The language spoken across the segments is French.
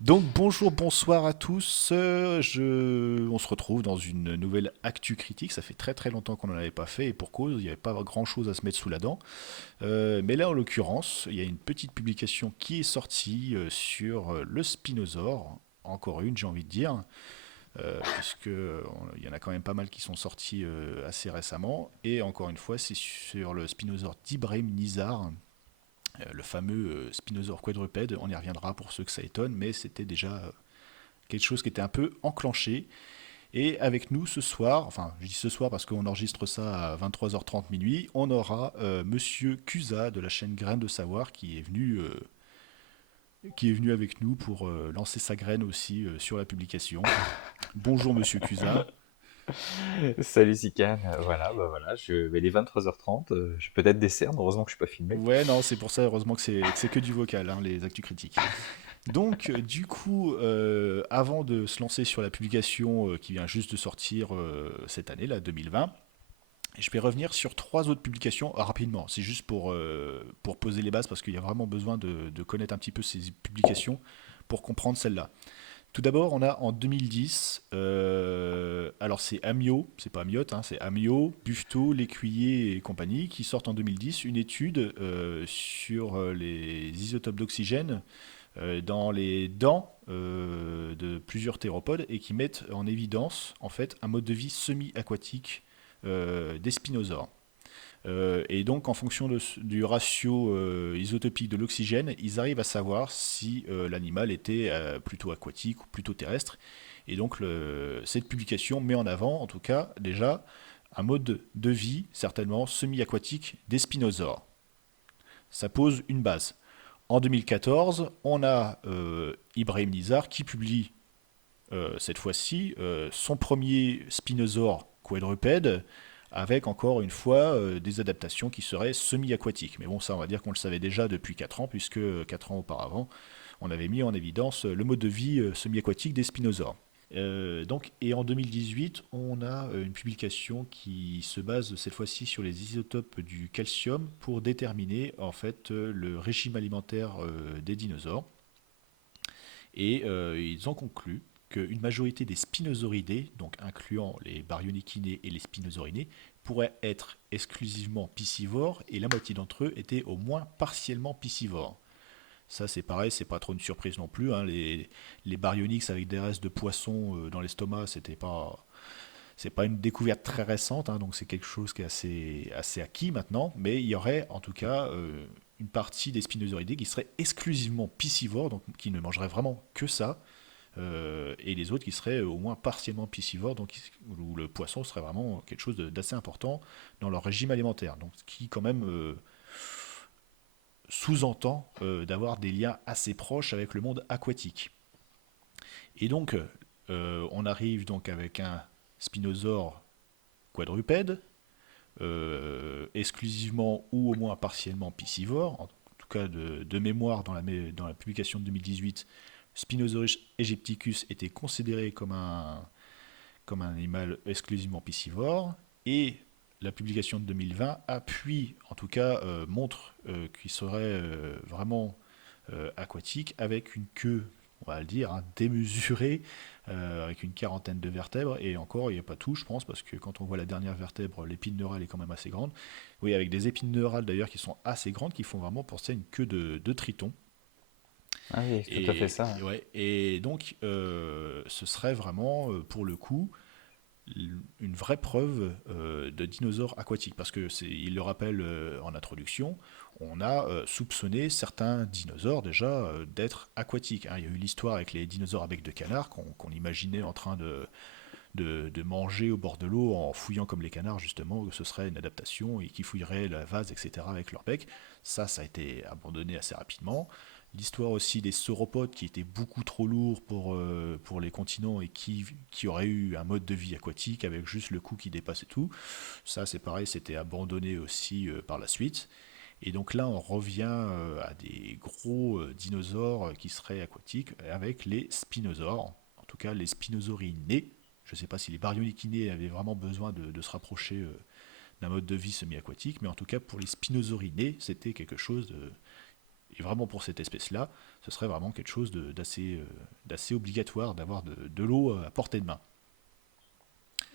Donc bonjour, bonsoir à tous. On se retrouve dans une nouvelle actu critique. Ça fait très très longtemps qu'on n'en avait pas fait et pour cause, il n'y avait pas grand chose à se mettre sous la dent. Mais là, en l'occurrence, il y a une petite publication qui est sortie sur le Spinosaure. Encore une, j'ai envie de dire, il y en a quand même pas mal qui sont sortis assez récemment. Et encore une fois, c'est sur le Spinosaure d'Ibrahim Nizar, le fameux Spinosaure quadrupède. On y reviendra pour ceux que ça étonne, mais c'était déjà quelque chose qui était un peu enclenché. Et avec nous ce soir, enfin je dis ce soir parce qu'on enregistre ça à 23h30 minuit, on aura Monsieur Cusa de la chaîne Graines de Savoir qui est venu avec nous pour lancer sa graine aussi sur la publication. Bonjour Monsieur Cusa. Salut Sikan, voilà, il est 23h30, je peux être des cernes, heureusement que je suis pas filmé. Ouais, non, c'est pour ça, heureusement que c'est que du vocal, hein, les actus critiques. Donc, du coup, avant de se lancer sur la publication qui vient juste de sortir cette année, là, 2020, je vais revenir sur trois autres publications rapidement. C'est juste pour poser les bases parce qu'il y a vraiment besoin de connaître un petit peu ces publications pour comprendre celle-là. Tout d'abord, on a en 2010, alors c'est Amio, c'est pas Amiotte, hein, c'est Amio, Buffetot, L'Écuyer et compagnie, qui sortent en 2010 une étude sur les isotopes d'oxygène dans les dents de plusieurs théropodes et qui mettent en évidence en fait un mode de vie semi-aquatique des spinosaures. Et donc, en fonction du ratio isotopique de l'oxygène, ils arrivent à savoir si l'animal était plutôt aquatique ou plutôt terrestre. Et donc, cette publication met en avant, en tout cas, déjà, un mode de vie, certainement semi-aquatique, des spinosaures. Ça pose une base. En 2014, on a Ibrahim Nizar qui publie cette fois-ci son premier spinosaure quadrupède avec encore une fois des adaptations qui seraient semi-aquatiques. Mais bon, ça on va dire qu'on le savait déjà depuis 4 ans, puisque 4 ans auparavant, on avait mis en évidence le mode de vie semi-aquatique des spinosaures. Et en 2018, on a une publication qui se base cette fois-ci sur les isotopes du calcium pour déterminer en fait le régime alimentaire des dinosaures. Et ils ont conclu qu'une majorité des spinosauridés, donc incluant les baryonychinés et les spinosaurinés, pourraient être exclusivement piscivores et la moitié d'entre eux étaient au moins partiellement piscivores. Ça, c'est pareil, c'est pas trop une surprise non plus, hein. Les baryonyx avec des restes de poissons dans l'estomac, c'est pas une découverte très récente, hein, donc c'est quelque chose qui est assez acquis maintenant. Mais il y aurait en tout cas une partie des spinosauridés qui seraient exclusivement piscivores, donc qui ne mangeraient vraiment que ça, et les autres qui seraient au moins partiellement piscivores, donc où le poisson serait vraiment quelque chose d'assez important dans leur régime alimentaire. Donc ce qui quand même sous-entend d'avoir des liens assez proches avec le monde aquatique. Et donc on arrive donc avec un spinosaure quadrupède, exclusivement ou au moins partiellement piscivore, en tout cas de mémoire dans la publication de 2018, Spinosaurus aegypticus était considéré comme un animal exclusivement piscivore, et la publication de 2020 appuie, en tout cas montre qu'il serait vraiment aquatique avec une queue, on va le dire, hein, démesurée, avec une quarantaine de vertèbres, et encore, il n'y a pas tout, je pense, parce que quand on voit la dernière vertèbre, l'épine neurale est quand même assez grande. Oui, avec des épines neurales d'ailleurs qui sont assez grandes, qui font vraiment penser à une queue de triton. Ah oui, tout à fait ça. Ouais, et donc, ce serait vraiment, pour le coup, une vraie preuve de dinosaures aquatiques. Parce que, il le rappelle en introduction, on a soupçonné certains dinosaures déjà d'être aquatiques, hein. Il y a eu l'histoire avec les dinosaures à bec de canard qu'on imaginait en train de manger au bord de l'eau en fouillant comme les canards, justement, que ce serait une adaptation et qui fouilleraient la vase, etc., avec leur bec. Ça a été abandonné assez rapidement. L'histoire aussi des sauropodes qui étaient beaucoup trop lourds pour les continents et qui auraient eu un mode de vie aquatique avec juste le cou qui dépasse et tout. Ça, c'est pareil, c'était abandonné aussi par la suite. Et donc là, on revient à des gros dinosaures qui seraient aquatiques avec les spinosaures, en tout cas les spinosaurinés. Je ne sais pas si les baryonychinés avaient vraiment besoin de se rapprocher d'un mode de vie semi-aquatique, mais en tout cas pour les spinosaurinés, c'était quelque chose de, et vraiment pour cette espèce-là, ce serait vraiment quelque chose d'assez obligatoire d'avoir de l'eau à portée de main.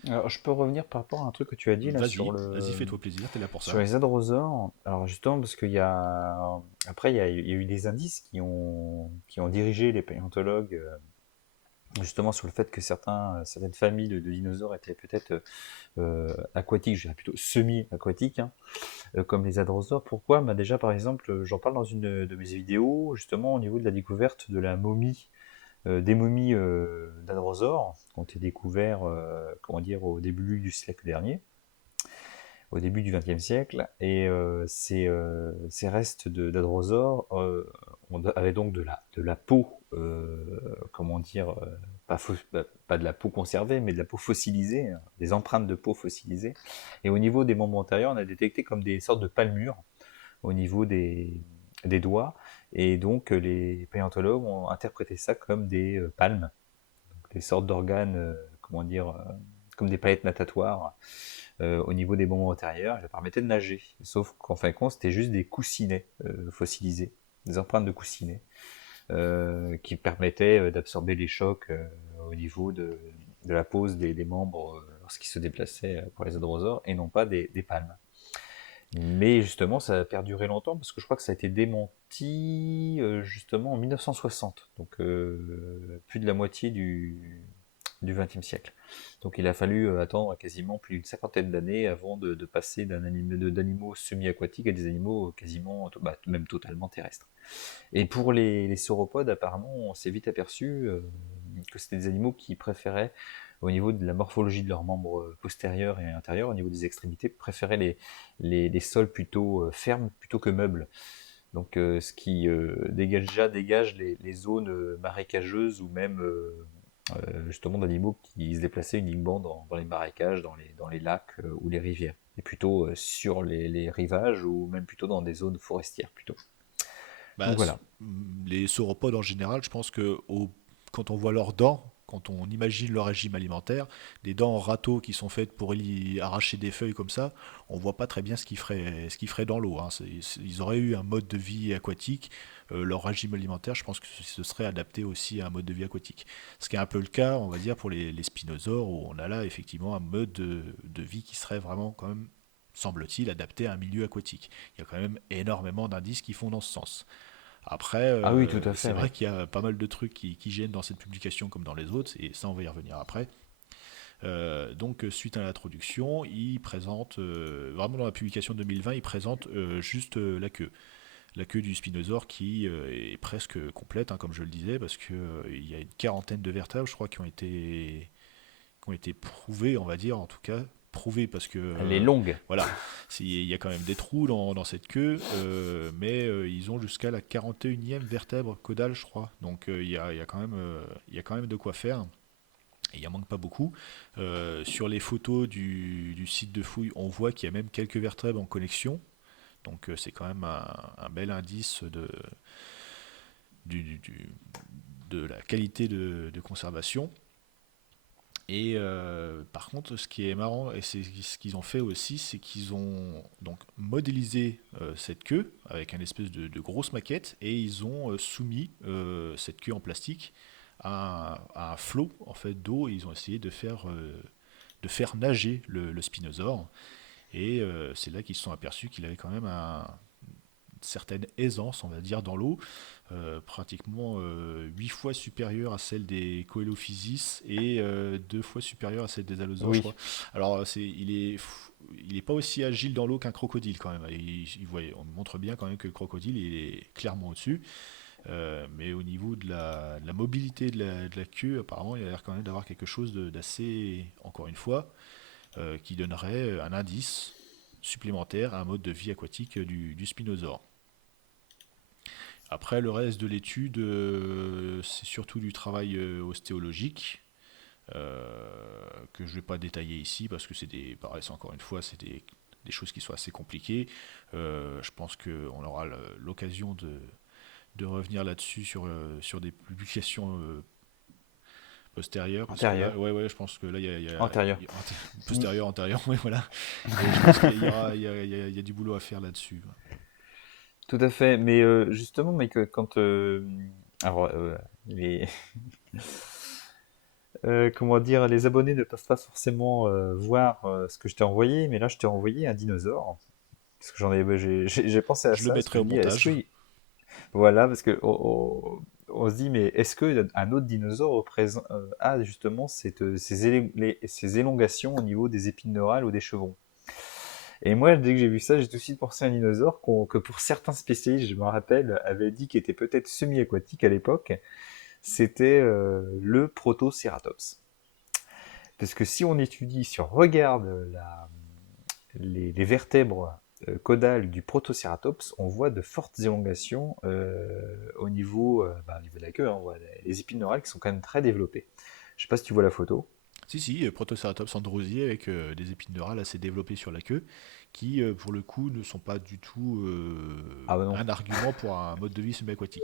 Alors, je peux revenir par rapport à un truc que tu as dit là Vas-y, fais-toi plaisir, t'es là pour sur ça. les hadrosaures. Alors justement parce qu'il y a après il y a eu des indices qui ont dirigé les paléontologues justement sur le fait que certaines familles de dinosaures étaient peut-être aquatiques, je dirais plutôt semi-aquatiques, hein, comme les hadrosaures. Pourquoi? Bah déjà par exemple, j'en parle dans une de mes vidéos justement au niveau de la découverte de la momie des momies d'adrosaures qui ont été découvertes comment dire, au début du siècle dernier, au début du XXe siècle. Et ces restes d'adrosaures avaient donc de la peau, comment dire, pas de la peau conservée, mais de la peau fossilisée, hein, des empreintes de peau fossilisées. Et au niveau des membres antérieurs, on a détecté comme des sortes de palmures au niveau des doigts. Et donc les paléontologues ont interprété ça comme des palmes, des sortes d'organes, comment dire, comme des palettes natatoires au niveau des membres antérieurs. Ça permettait de nager. Sauf qu'en fin de compte, c'était juste des coussinets fossilisés, des empreintes de coussinets qui permettaient d'absorber les chocs au niveau de la pose des membres lorsqu'ils se déplaçaient pour les hadrosaures et non pas des palmes. Mais justement, ça a perduré longtemps parce que je crois que ça a été démenti justement en 1960, donc plus de la moitié du XXe siècle. Donc il a fallu attendre quasiment plus d'une cinquantaine d'années avant de passer d'animaux semi-aquatiques à des animaux quasiment, même totalement terrestres. Et pour les sauropodes, apparemment, on s'est vite aperçu que c'était des animaux qui préféraient, au niveau de la morphologie de leurs membres postérieurs et intérieurs, au niveau des extrémités, préféraient les sols plutôt fermes plutôt que meubles. Donc ce qui dégage les zones marécageuses ou même justement d'animaux qui se déplaçaient uniquement dans les marécages, dans les lacs ou les rivières. Et plutôt sur les rivages ou même plutôt dans des zones forestières plutôt. Bah, Donc voilà. les sauropodes en général, je pense que quand on voit leurs dents, quand on imagine leur régime alimentaire, des dents en râteau qui sont faites pour arracher des feuilles comme ça, on voit pas très bien ce qu'ils feraient dans l'eau, hein. Ils auraient eu un mode de vie aquatique. Leur régime alimentaire, je pense que ce serait adapté aussi à un mode de vie aquatique. Ce qui est un peu le cas, on va dire, pour les spinosaures, où on a là effectivement un mode de vie qui serait vraiment quand même, semble-t-il, adapté à un milieu aquatique. Il y a quand même énormément d'indices qui font dans ce sens. Après, Ah oui, tout à c'est fait, vrai oui. qu'il y a pas mal de trucs qui gênent dans cette publication comme dans les autres, et ça on va y revenir après. Donc suite à l'introduction, il présente, vraiment dans la publication 2020, il présente juste la queue du spinosaure qui est presque complète, hein, comme je le disais, parce que il y a une quarantaine de vertèbres, je crois, qui ont été prouvées, on va dire, en tout cas prouvées parce que Elle est longue. voilà, il y a quand même des trous dans cette queue, mais ils ont jusqu'à la 41e vertèbre caudale, je crois. Donc il y a quand même de quoi faire. Et il en manque pas beaucoup. Sur les photos du site de fouille, on voit qu'il y a même quelques vertèbres en connexion. Donc c'est quand même un bel indice du- du- de la qualité de conservation. Et par contre, ce qui est marrant, et c'est ce qu'ils ont fait aussi, c'est qu'ils ont donc modélisé cette queue avec une espèce de grosse maquette, et ils ont soumis cette queue en plastique à un flot en fait d'eau, et ils ont essayé de faire nager le spinosaure. Et c'est là qu'ils se sont aperçus qu'il avait quand même une certaine aisance, on va dire, dans l'eau, pratiquement 8 fois supérieure à celle des Coelophysis et 2 fois supérieure à celle des allosaures, je Oui. crois. Alors, il est pas aussi agile dans l'eau qu'un crocodile quand même. On montre bien quand même que le crocodile il est clairement au-dessus. Mais au niveau de la mobilité de la queue, apparemment, il a l'air quand même d'avoir quelque chose d'assez, encore une fois, qui donnerait un indice supplémentaire à un mode de vie aquatique du spinosaure. Après, le reste de l'étude, c'est surtout du travail ostéologique, que je ne vais pas détailler ici parce que pareil, encore une fois, c'est des choses qui sont assez compliquées. Je pense qu'on aura l'occasion de revenir là-dessus sur des publications postérieures, parce que là, Antérieure. ouais, ouais, je pense que là, Antérieure. Mm. postérieur, antérieur, ouais, voilà. Et je pense qu'il y a du boulot à faire là-dessus. tout à fait. Mais justement, mais quand alors les comment dire, les abonnés ne peuvent pas forcément voir ce que je t'ai envoyé, mais là je t'ai envoyé un dinosaure parce que j'ai pensé à Je le ça, parce que mettrai je au me dis est-ce que montage. voilà, parce que on se dit mais est-ce que un autre dinosaure a justement ces élongations au niveau des épines neurales ou des chevrons? Et moi, dès que j'ai vu ça, j'ai tout de suite pensé à un dinosaure que pour certains spécialistes, je me rappelle, avait dit qu'il était peut-être semi-aquatique à l'époque. C'était le Protoceratops. Parce que si on étudie, si on regarde les vertèbres caudales du Protoceratops, on voit de fortes élongations au niveau de la queue. Hein, on voit les épines neurales qui sont quand même très développées. Je sais pas si tu vois la photo. Si, si, Protoceratops androsier avec des épines neurales assez développées sur la queue, qui pour le coup ne sont pas du tout Ah bah non. un argument pour un mode de vie semi-aquatique.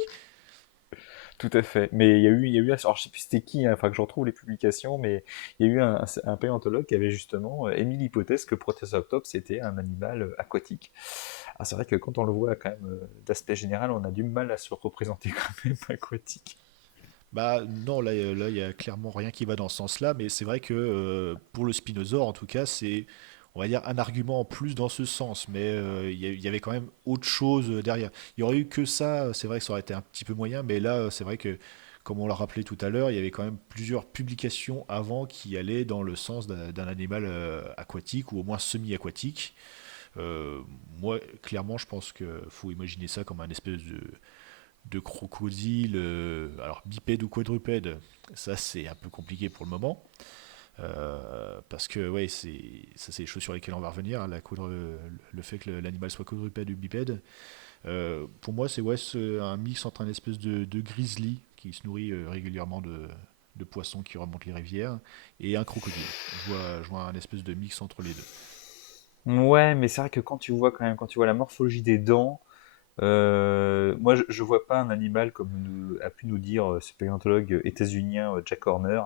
Tout à fait. Mais alors je sais plus c'était qui, hein, enfin que je retrouve les publications, mais il y a eu un paléontologue qui avait justement émis l'hypothèse que Protoceratops était un animal aquatique. Alors c'est vrai que quand on le voit quand même d'aspect général, on a du mal à se le représenter quand même aquatique. Bah non, là, il y a clairement rien qui va dans ce sens-là, mais c'est vrai que pour le spinosaure, en tout cas, c'est, on va dire, un argument en plus dans ce sens, mais il y avait quand même autre chose derrière. Il y aurait eu que ça, c'est vrai que ça aurait été un petit peu moyen, mais là, c'est vrai que, comme on l'a rappelé tout à l'heure, il y avait quand même plusieurs publications avant qui allaient dans le sens d'un animal aquatique, ou au moins semi-aquatique. Euh, Moi, clairement, je pense qu'il faut imaginer ça comme un espèce de crocodile, alors bipède ou quadrupède, ça c'est un peu compliqué pour le moment. Parce que ouais, ça c'est les choses sur lesquelles on va revenir, hein, le fait que l'animal soit quadrupède ou bipède. Pour moi, c'est ouais, un mix entre un espèce de grizzly qui se nourrit régulièrement de poissons qui remontent les rivières et un crocodile. Je vois un espèce de mix entre les deux. Ouais, mais c'est vrai que quand tu vois la morphologie des dents, moi je vois pas un animal comme a pu nous dire ce paléontologue états-unien Jack Horner,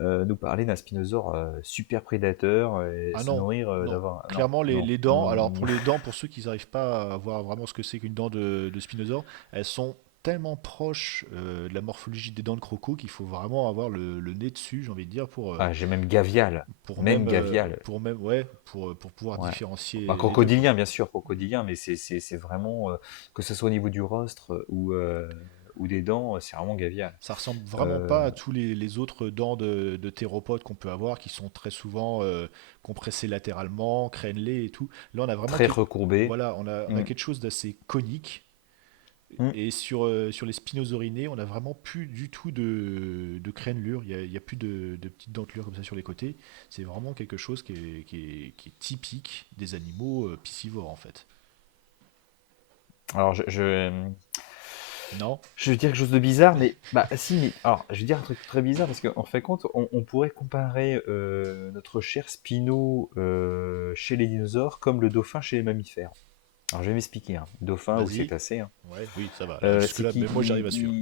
nous parler d'un spinosaure super prédateur et Ah se non, nourrir non. d'avoir. Non, Clairement, non. les dents, alors pour les dents, pour ceux qui n'arrivent pas à voir vraiment ce que c'est qu'une dent de spinosaure, elles sont tellement proches de la morphologie des dents de croco qu'il faut vraiment avoir le nez dessus, j'ai envie de dire, Ah, j'ai même Gavial. Même Gavial. ouais, pour pouvoir Ouais. Bah, différencier les deux, quoi. crocodilien, bien sûr, crocodilien, mais c'est vraiment, que ce soit au niveau du rostre ou des dents, c'est vraiment Gavial. Ça ressemble vraiment Euh, pas à tous les autres dents de théropodes qu'on peut avoir, qui sont très souvent compressées latéralement, crénelées et tout. Là, on a vraiment Très recourbé. voilà, on a Mm, quelque chose d'assez conique. mm. Et sur les spinosaurinés, on n'a vraiment plus du tout de crénelure. Il y a plus de petites dentelures comme ça sur les côtés. C'est vraiment quelque chose qui est typique des animaux piscivores, en fait. Alors, Non? je vais dire quelque chose de bizarre, mais bah si, mais alors je vais dire un truc très bizarre parce qu'en fait compte, on pourrait comparer notre cher Spino chez les dinosaures comme le dauphin chez les mammifères. Alors je vais m'expliquer, hein. Dauphin ou Vas-y. cétacé, hein. Ouais, oui, ça va. Là, C'est jusque-là, qu'il même moi, j'arrive à suivre.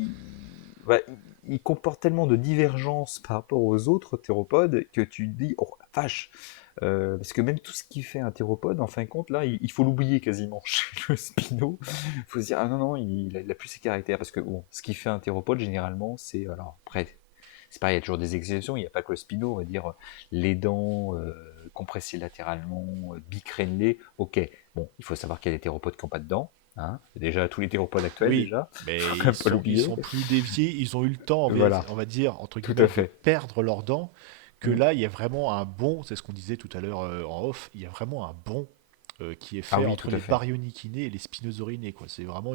ouais, il comporte tellement de divergences par rapport aux autres théropodes que tu te dis, oh la vache, parce que même tout ce qui fait un théropode, en fin de compte, là, il faut l'oublier quasiment chez le Spino. Il faut se dire, ah non, non, il a plus ses caractères, parce que bon, ce qui fait un théropode, généralement, c'est, alors après, c'est pareil, il y a toujours des exceptions, il n'y a pas que le Spino, on va dire, les dents compressées latéralement, bicrénelées, ok, bon, il faut savoir qu'il y a des théropodes qui n'ont pas de dents, hein, déjà tous les théropodes actuels, Oui, déjà, mais faut quand même pas ils l'oublier. sont plus déviés, ils ont eu le temps, Voilà, on va dire, entre tout à guillemets, de fait. perdre leurs dents, que Mm. là, il y a vraiment un bond, c'est ce qu'on disait tout à l'heure en off, il y a vraiment un bond qui est Ah fait oui, tout entre à les fait. baryonychinés et les spinosaurinés, quoi. C'est vraiment,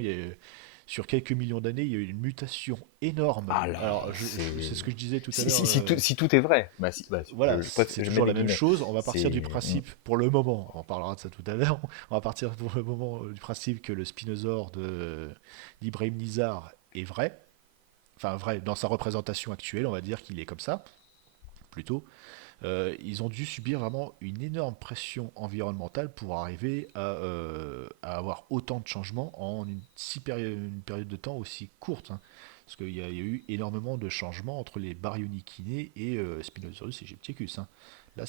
sur quelques millions d'années, il y a eu une mutation énorme. Ah là, Alors, c'est ce que je disais tout à l'heure. si tout est vrai, bah, Voilà, c'est je mets toujours la des même guillemets. chose. On va partir du C'est, principe, pour le moment, on parlera de ça tout à l'heure, on va partir pour le moment du principe que le spinosaure d'Ibrahim Nizar est vrai. Enfin, vrai, dans sa représentation actuelle, on va dire qu'il est comme ça, plutôt. Ils ont dû subir vraiment une énorme pression environnementale pour arriver à avoir autant de changements en une période de temps aussi courte, hein. Parce qu'il y a eu énormément de changements entre les baryonychinés et Spinosaurus aegyptiacus, hein. Là,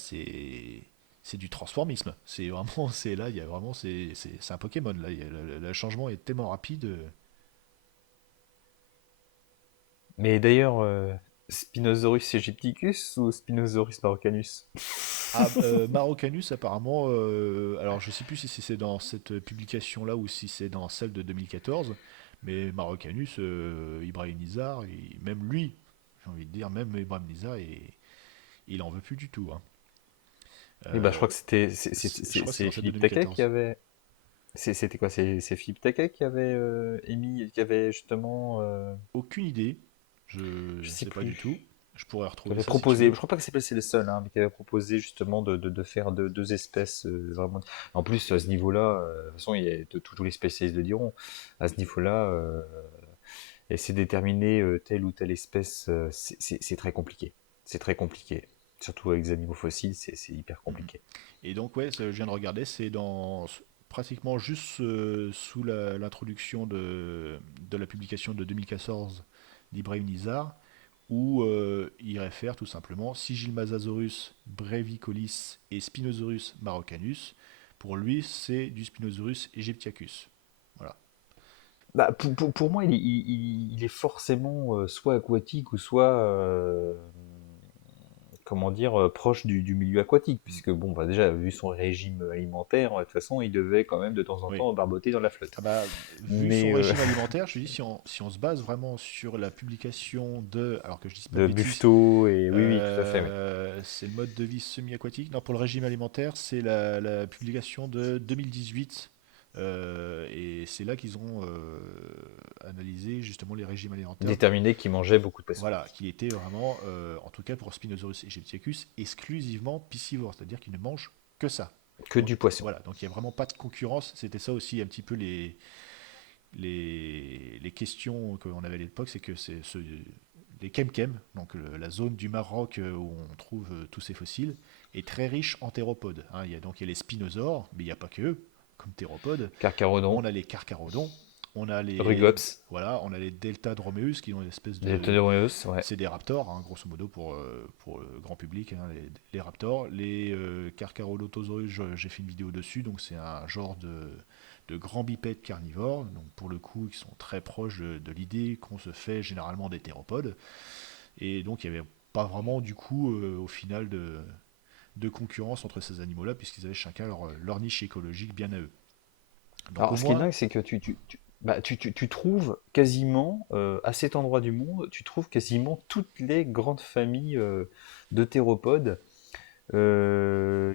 c'est du transformisme. C'est vraiment, c'est là, il y a vraiment, c'est un Pokémon là. Le changement est tellement rapide. Mais d'ailleurs, Spinosaurus aegypticus ou Spinosaurus maroccanus? Marocanus apparemment. Alors je sais plus si c'est dans cette publication là ou si c'est dans celle de 2014. Mais Marocanus, Ibrahim Nizar, même lui, j'ai envie de dire, même Ibrahim Nizar, il en veut plus du tout, hein. Oui, bah, je crois Euh, que c'était je crois que c'est c'est dans celle de Philippe Taquet qui 2014. avait. C'était quoi? C'est Philippe Taquet qui avait émis, qui avait justement, Aucune idée. je Je sais sais pas du tout. plus, Je pourrais qui retrouver avait ça si tu proposé. Je veux. crois pas que c'est le seul, hein, mais qui avait proposé justement de faire deux espèces vraiment. En plus, à ce niveau-là, de toute façon, tous les spécialistes le diront. À ce niveau-là, essayer de déterminer telle ou telle espèce, c'est très compliqué. C'est très compliqué. Surtout avec les animaux fossiles, c'est hyper Mhm. compliqué. Et donc ouais, je viens de regarder, c'est dans pratiquement juste sous l'introduction de la publication de 2014 d'Ibrahim Nizar, où il réfère tout simplement Sigilmasasaurus brevicolis et Spinosaurus maroccanus. Pour lui, c'est du Spinosaurus aegyptiacus. Voilà. Bah, pour moi, il est forcément soit aquatique ou soit, comment dire, proche du milieu aquatique, Mm. puisque bon, bah déjà, vu son régime alimentaire, de toute façon, il devait quand même de temps en Oui. temps barboter dans la flotte. Ah bah, vu son Mais régime alimentaire, je te dis, si on se base vraiment sur la publication de, alors que je dise pas de de bêtises, Buffeto, et oui, oui, tout à fait, oui. c'est le mode de vie semi-aquatique. Non, pour le régime alimentaire, c'est la publication de 2018. Et c'est là qu'ils ont analysé justement les régimes alimentaires. Déterminé qu'il mangeait beaucoup de poissons. Voilà, qu'il était vraiment, en tout cas pour Spinosaurus aegyptiacus, exclusivement piscivore, c'est-à-dire qu'il ne mange que ça. Que Donc du poisson. voilà, donc il n'y a vraiment pas de concurrence. C'était ça aussi un petit peu les questions qu'on avait à l'époque, c'est que les Kemkem, donc la zone du Maroc où on trouve tous ces fossiles, est très riche en théropodes, hein. Donc il y a les spinosaures, mais il n'y a pas que eux, comme théropodes. Carcharodon, On a les carcharodons, on a les Rugops, voilà, on a les deltadromeus qui ont une espèce de Deltonereus, ouais. c'est des raptors, hein, grosso modo pour le grand public, hein, les raptors. Les Carcharodontosaurus, j'ai fait une vidéo dessus, donc c'est un genre de grands bipèdes carnivores, donc pour le coup, ils sont très proches de l'idée qu'on se fait généralement des théropodes. Et donc il n'y avait pas vraiment, du coup, au final, de concurrence entre ces animaux-là, puisqu'ils avaient chacun leur niche écologique bien à eux. Donc au Alors, ce qui est moins, dingue, c'est que tu trouves quasiment, à cet endroit du monde, tu trouves quasiment toutes les grandes familles de théropodes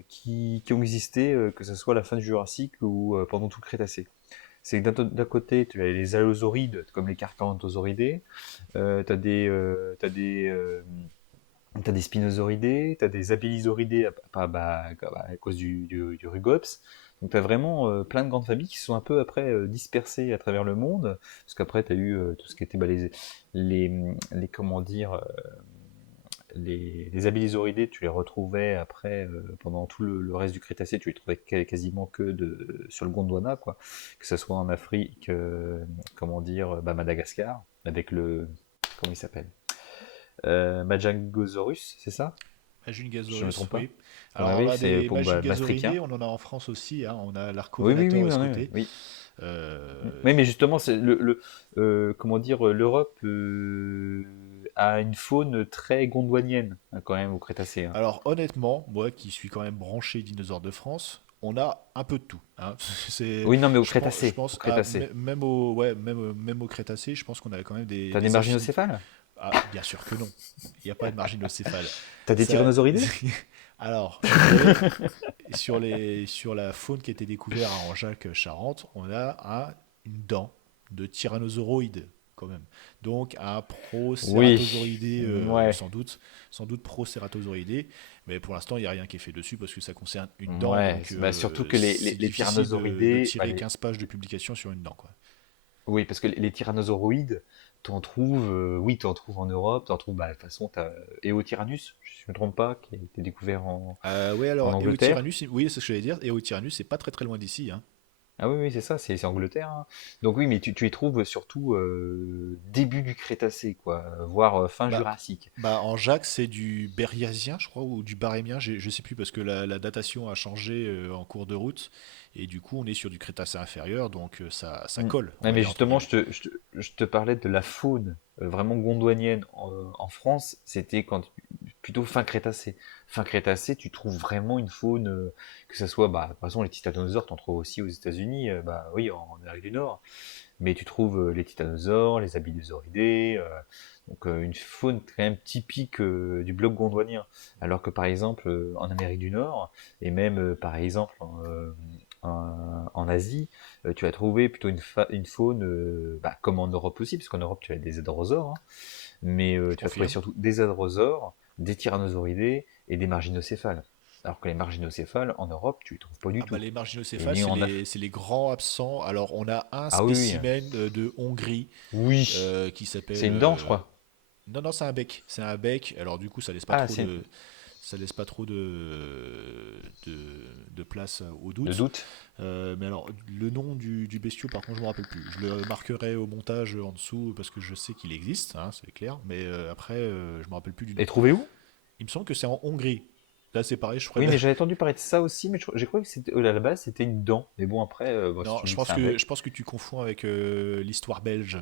qui ont existé, que ce soit à la fin du Jurassique ou pendant tout le Crétacé. C'est que d'un côté, tu as les allosaurides, comme les Carcharodontosauridae, t'as des spinosauridés, t'as des abélisauridés à cause du Rugops. Donc t'as vraiment plein de grandes familles qui sont un peu après dispersées à travers le monde. Parce qu'après t'as eu tout ce qui était comment dire, les abélisauridés, tu les retrouvais après pendant tout le reste du Crétacé, tu les trouvais quasiment que sur le Gondwana, quoi. Que ce soit en Afrique, comment dire, Madagascar, avec comment il s'appelle? Majagosaurus, c'est ça? Je me Majungasaurus, trompe pas? oui. Alors on Oui, a c'est des pour Maastrichtien. Majungasauridés, on en a en France aussi, hein. On a Oui, oui, oui, l'Archovelator oui, oui, escoté. oui. Euh, Oui, mais justement, c'est comment dire, l'Europe a une faune très gondwanienne, hein, quand même, au Crétacé, hein. Alors honnêtement, moi qui suis quand même branché dinosaures de France, on a un peu de tout, hein. Oui, non, mais Je Au pense Crétacé. même même au Crétacé, je pense qu'on a quand même T'as des des affinités. marginocéphales? Ah, bien sûr que non. Il n'y a pas de marginocéphale. T'as des Ça, tyrannosauridés? alors, je dirais, sur la faune qui a été découverte à Anjac-Charente, on a une dent de tyrannosauroïde, quand même. Donc, un Oui, procératosauridé, ouais, sans doute procératosauridé, mais pour l'instant, il n'y a rien qui est fait dessus parce que ça concerne une dent, ouais. donc Bah, surtout que c'est les difficile de tyrannosauridés, tirer 15 pages de publication sur une dent, quoi. oui, parce que les tyrannosauroïdes, t'en trouves, oui, t'en trouves en Europe, t'en trouves, bah, de toute façon, t'as Eotyrannus, si je me trompe pas, qui a été découvert Oui, en alors Angleterre. Eotyrannus, oui, c'est ce que j'allais dire. Eotyrannus, c'est pas très très loin d'ici, hein. Ah oui, oui, c'est ça, c'est Angleterre, hein. Donc oui, mais tu les trouves surtout début du Crétacé, quoi, voire fin Bah, Jurassique. en Jacques, c'est du Berriasien, je crois, ou du Barémien, je sais plus, parce que la datation a changé en cours de route, et du coup, on est sur du Crétacé inférieur, donc ça Mm. colle, on Ouais, va mais dire entre justement, guillemets. je te parlais de la faune vraiment gondwanienne en France, c'était quand plutôt fin Crétacé. Fin Crétacé, tu trouves vraiment une faune, que ce soit, bah, de toute façon, les titanosaures, t'en trouves aussi aux États-Unis, bah oui, en Amérique du Nord, mais tu trouves les titanosaures, les abydosauridés, donc une faune quand même typique du bloc gondwanien. Alors que par exemple en Amérique du Nord, et même par exemple en Asie, tu vas trouver plutôt une faune, bah, comme en Europe aussi, parce qu'en Europe tu as des hadrosaures, hein, mais Je tu vas trouver confirme. surtout des hadrosaures, des tyrannosauridés et des marginocéphales. Alors que les marginocéphales en Europe, tu les trouves pas du Ah bah tout. les Et marginocéphales, ni en Afrique. c'est les grands absents. Alors on a un Ah oui, oui. spécimen de Hongrie Oui, qui c'est s'appelle... une dent, je crois. Non, non, c'est un bec. C'est un bec. Alors du coup, Ah, c'est ça laisse pas trop de, de place au de doute. doute. Mais alors, le nom du bestiau, par contre, je me rappelle plus. Je le marquerai au montage en dessous parce que je sais qu'il existe, hein, c'est clair. Mais après, je me rappelle plus du nom. Et trouvé où? Il me semble que c'est en Hongrie. Là, c'est pareil, je ferai Oui, la... mais j'avais entendu parler de ça aussi, mais j'ai cru que c'était, à la base, c'était une dent. Mais bon, après, bon, si Non, tu me dis que c'est un bec. je pense que tu confonds avec l'histoire belge.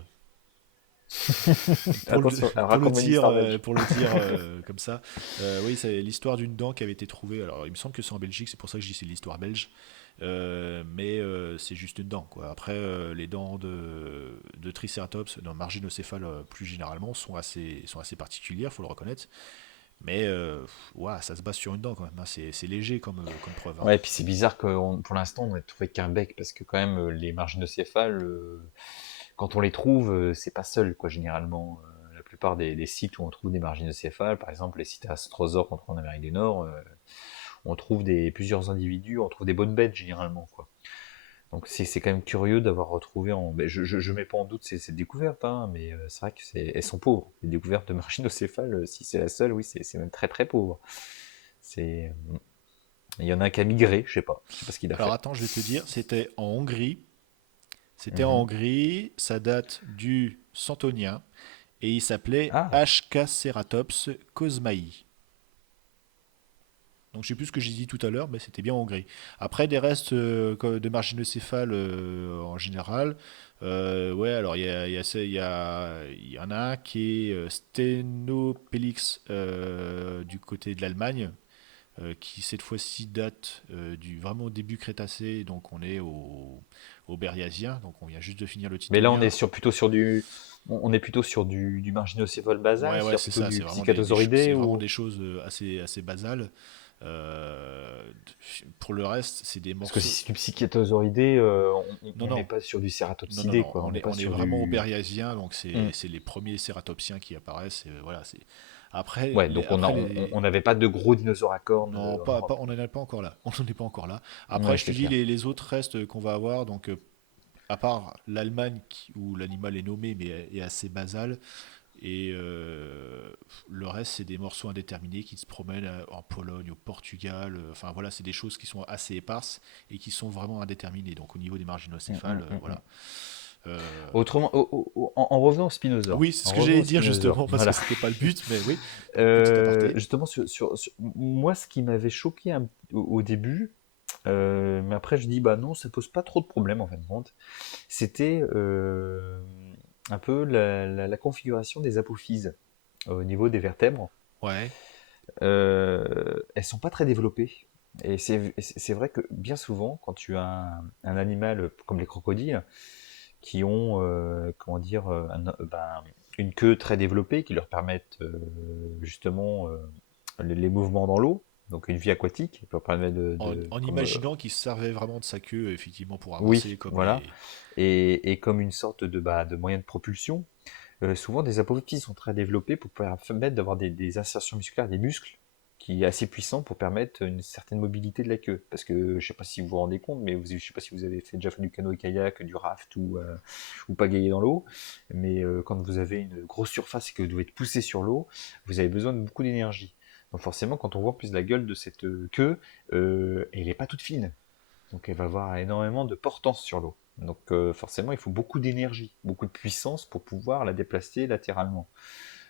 Attention, alors raconte-moi une histoire belge. Pour le dire comme ça, oui, c'est l'histoire d'une dent qui avait été trouvée. Alors, il me semble que c'est en Belgique, c'est pour ça que je dis c'est l'histoire belge. Mais c'est juste une dent, quoi. Après, les dents de Triceratops, non, marginocéphales plus généralement, sont assez particulières, faut le reconnaître. Mais ouah, ça se base sur une dent quand même, hein. C'est léger comme, comme preuve, hein. Ouais, et puis c'est bizarre que pour l'instant, on ait trouvé qu'un bec, parce que quand même, les marginocéphales, quand on les trouve, c'est pas seul, quoi, généralement. La plupart des sites où on trouve des marginocéphales, par exemple les sites astrosaures qu'on trouve en Amérique du Nord, on trouve plusieurs individus, on trouve des bonnes bêtes, généralement, quoi. Donc c'est quand même curieux d'avoir retrouvé ben, je mets pas en doute ces découvertes, hein, mais c'est vrai que elles sont pauvres. Les découvertes de marginocéphales, si c'est la seule, oui, c'est même très très pauvre. C'est il y en a un qui a migré, je sais pas ce qu'il a Alors fait. attends, je vais te dire, c'était en Hongrie. C'était en Mhm. Hongrie, ça date du Centonien, et il s'appelait Ah, Hk-Ceratops cosmai. Donc je sais plus ce que j'ai dit tout à l'heure, mais c'était bien en Hongrie. Après des restes de marginocéphales en général, ouais, alors il y en a un qui est Stenopelix du côté de l'Allemagne, qui cette fois-ci date du vraiment début Crétacé, donc on est au Berriasien, donc on vient juste de finir le mais là Tittonien. plutôt sur on est plutôt sur du marginocéphale basal, Ouais, ouais, c'est-à-dire c'est plutôt ça, du c'est psychatosauridé vraiment ou des choses assez basales. Euh, pour le reste, c'est des parce que si morceaux. c'est du psychatosauridé, Non, on n'est non, pas sur du non, non, cératopsidé, non, quoi. On n'est pas on est sur vraiment au du Berriasien, donc Hmm. c'est les premiers cératopsiens qui apparaissent. Voilà, c'est après Ouais, donc après on les n'avait pas de gros dinosaures à cornes non, en Europe. on n'en est pas encore là. On n'en est pas encore là. Après, Ouais, je te c'est dis clair. les autres restes qu'on va avoir, donc à part l'Allemagne où l'animal est nommé mais est assez basal. Et le reste, c'est des morceaux indéterminés qui se promènent en Pologne, au Portugal. Enfin voilà, c'est des choses qui sont assez éparses et qui sont vraiment indéterminées. Donc au niveau des marginocéphales, Mm. voilà. Euh, Autrement, en revenant au spinosaure. oui, c'est ce En que revenant j'allais au dire spinosaure. justement parce que Voilà. c'était pas le but, mais oui. Petit aparté. Justement, moi, ce qui m'avait choqué au début, mais après je dis, bah non, ça pose pas trop de problèmes en fin de compte, c'était un peu la configuration des apophyses au niveau des vertèbres. Ouais. Elles sont pas très développées. Et c'est vrai que bien souvent, quand tu as un animal comme les crocodiles, qui ont comment dire une queue très développée qui leur permettent justement les mouvements dans l'eau, donc une vie aquatique qui leur permet En comme imaginant qu'il se servait vraiment de sa queue effectivement pour avancer oui, comme voilà, les. et comme une sorte de moyen de propulsion. Souvent des apophyses sont très développées pour permettre d'avoir des insertions musculaires, des muscles qui est assez puissant pour permettre une certaine mobilité de la queue. Parce que je sais pas si vous vous rendez compte, mais je sais pas si vous avez déjà fait du canoë-kayak, du raft ou pagayer dans l'eau, mais quand vous avez une grosse surface et que vous devez être poussé sur l'eau, vous avez besoin de beaucoup d'énergie. Donc forcément, quand on voit plus la gueule de cette queue, elle n'est pas toute fine. Donc elle va avoir énormément de portance sur l'eau. Donc forcément, il faut beaucoup d'énergie, beaucoup de puissance pour pouvoir la déplacer latéralement.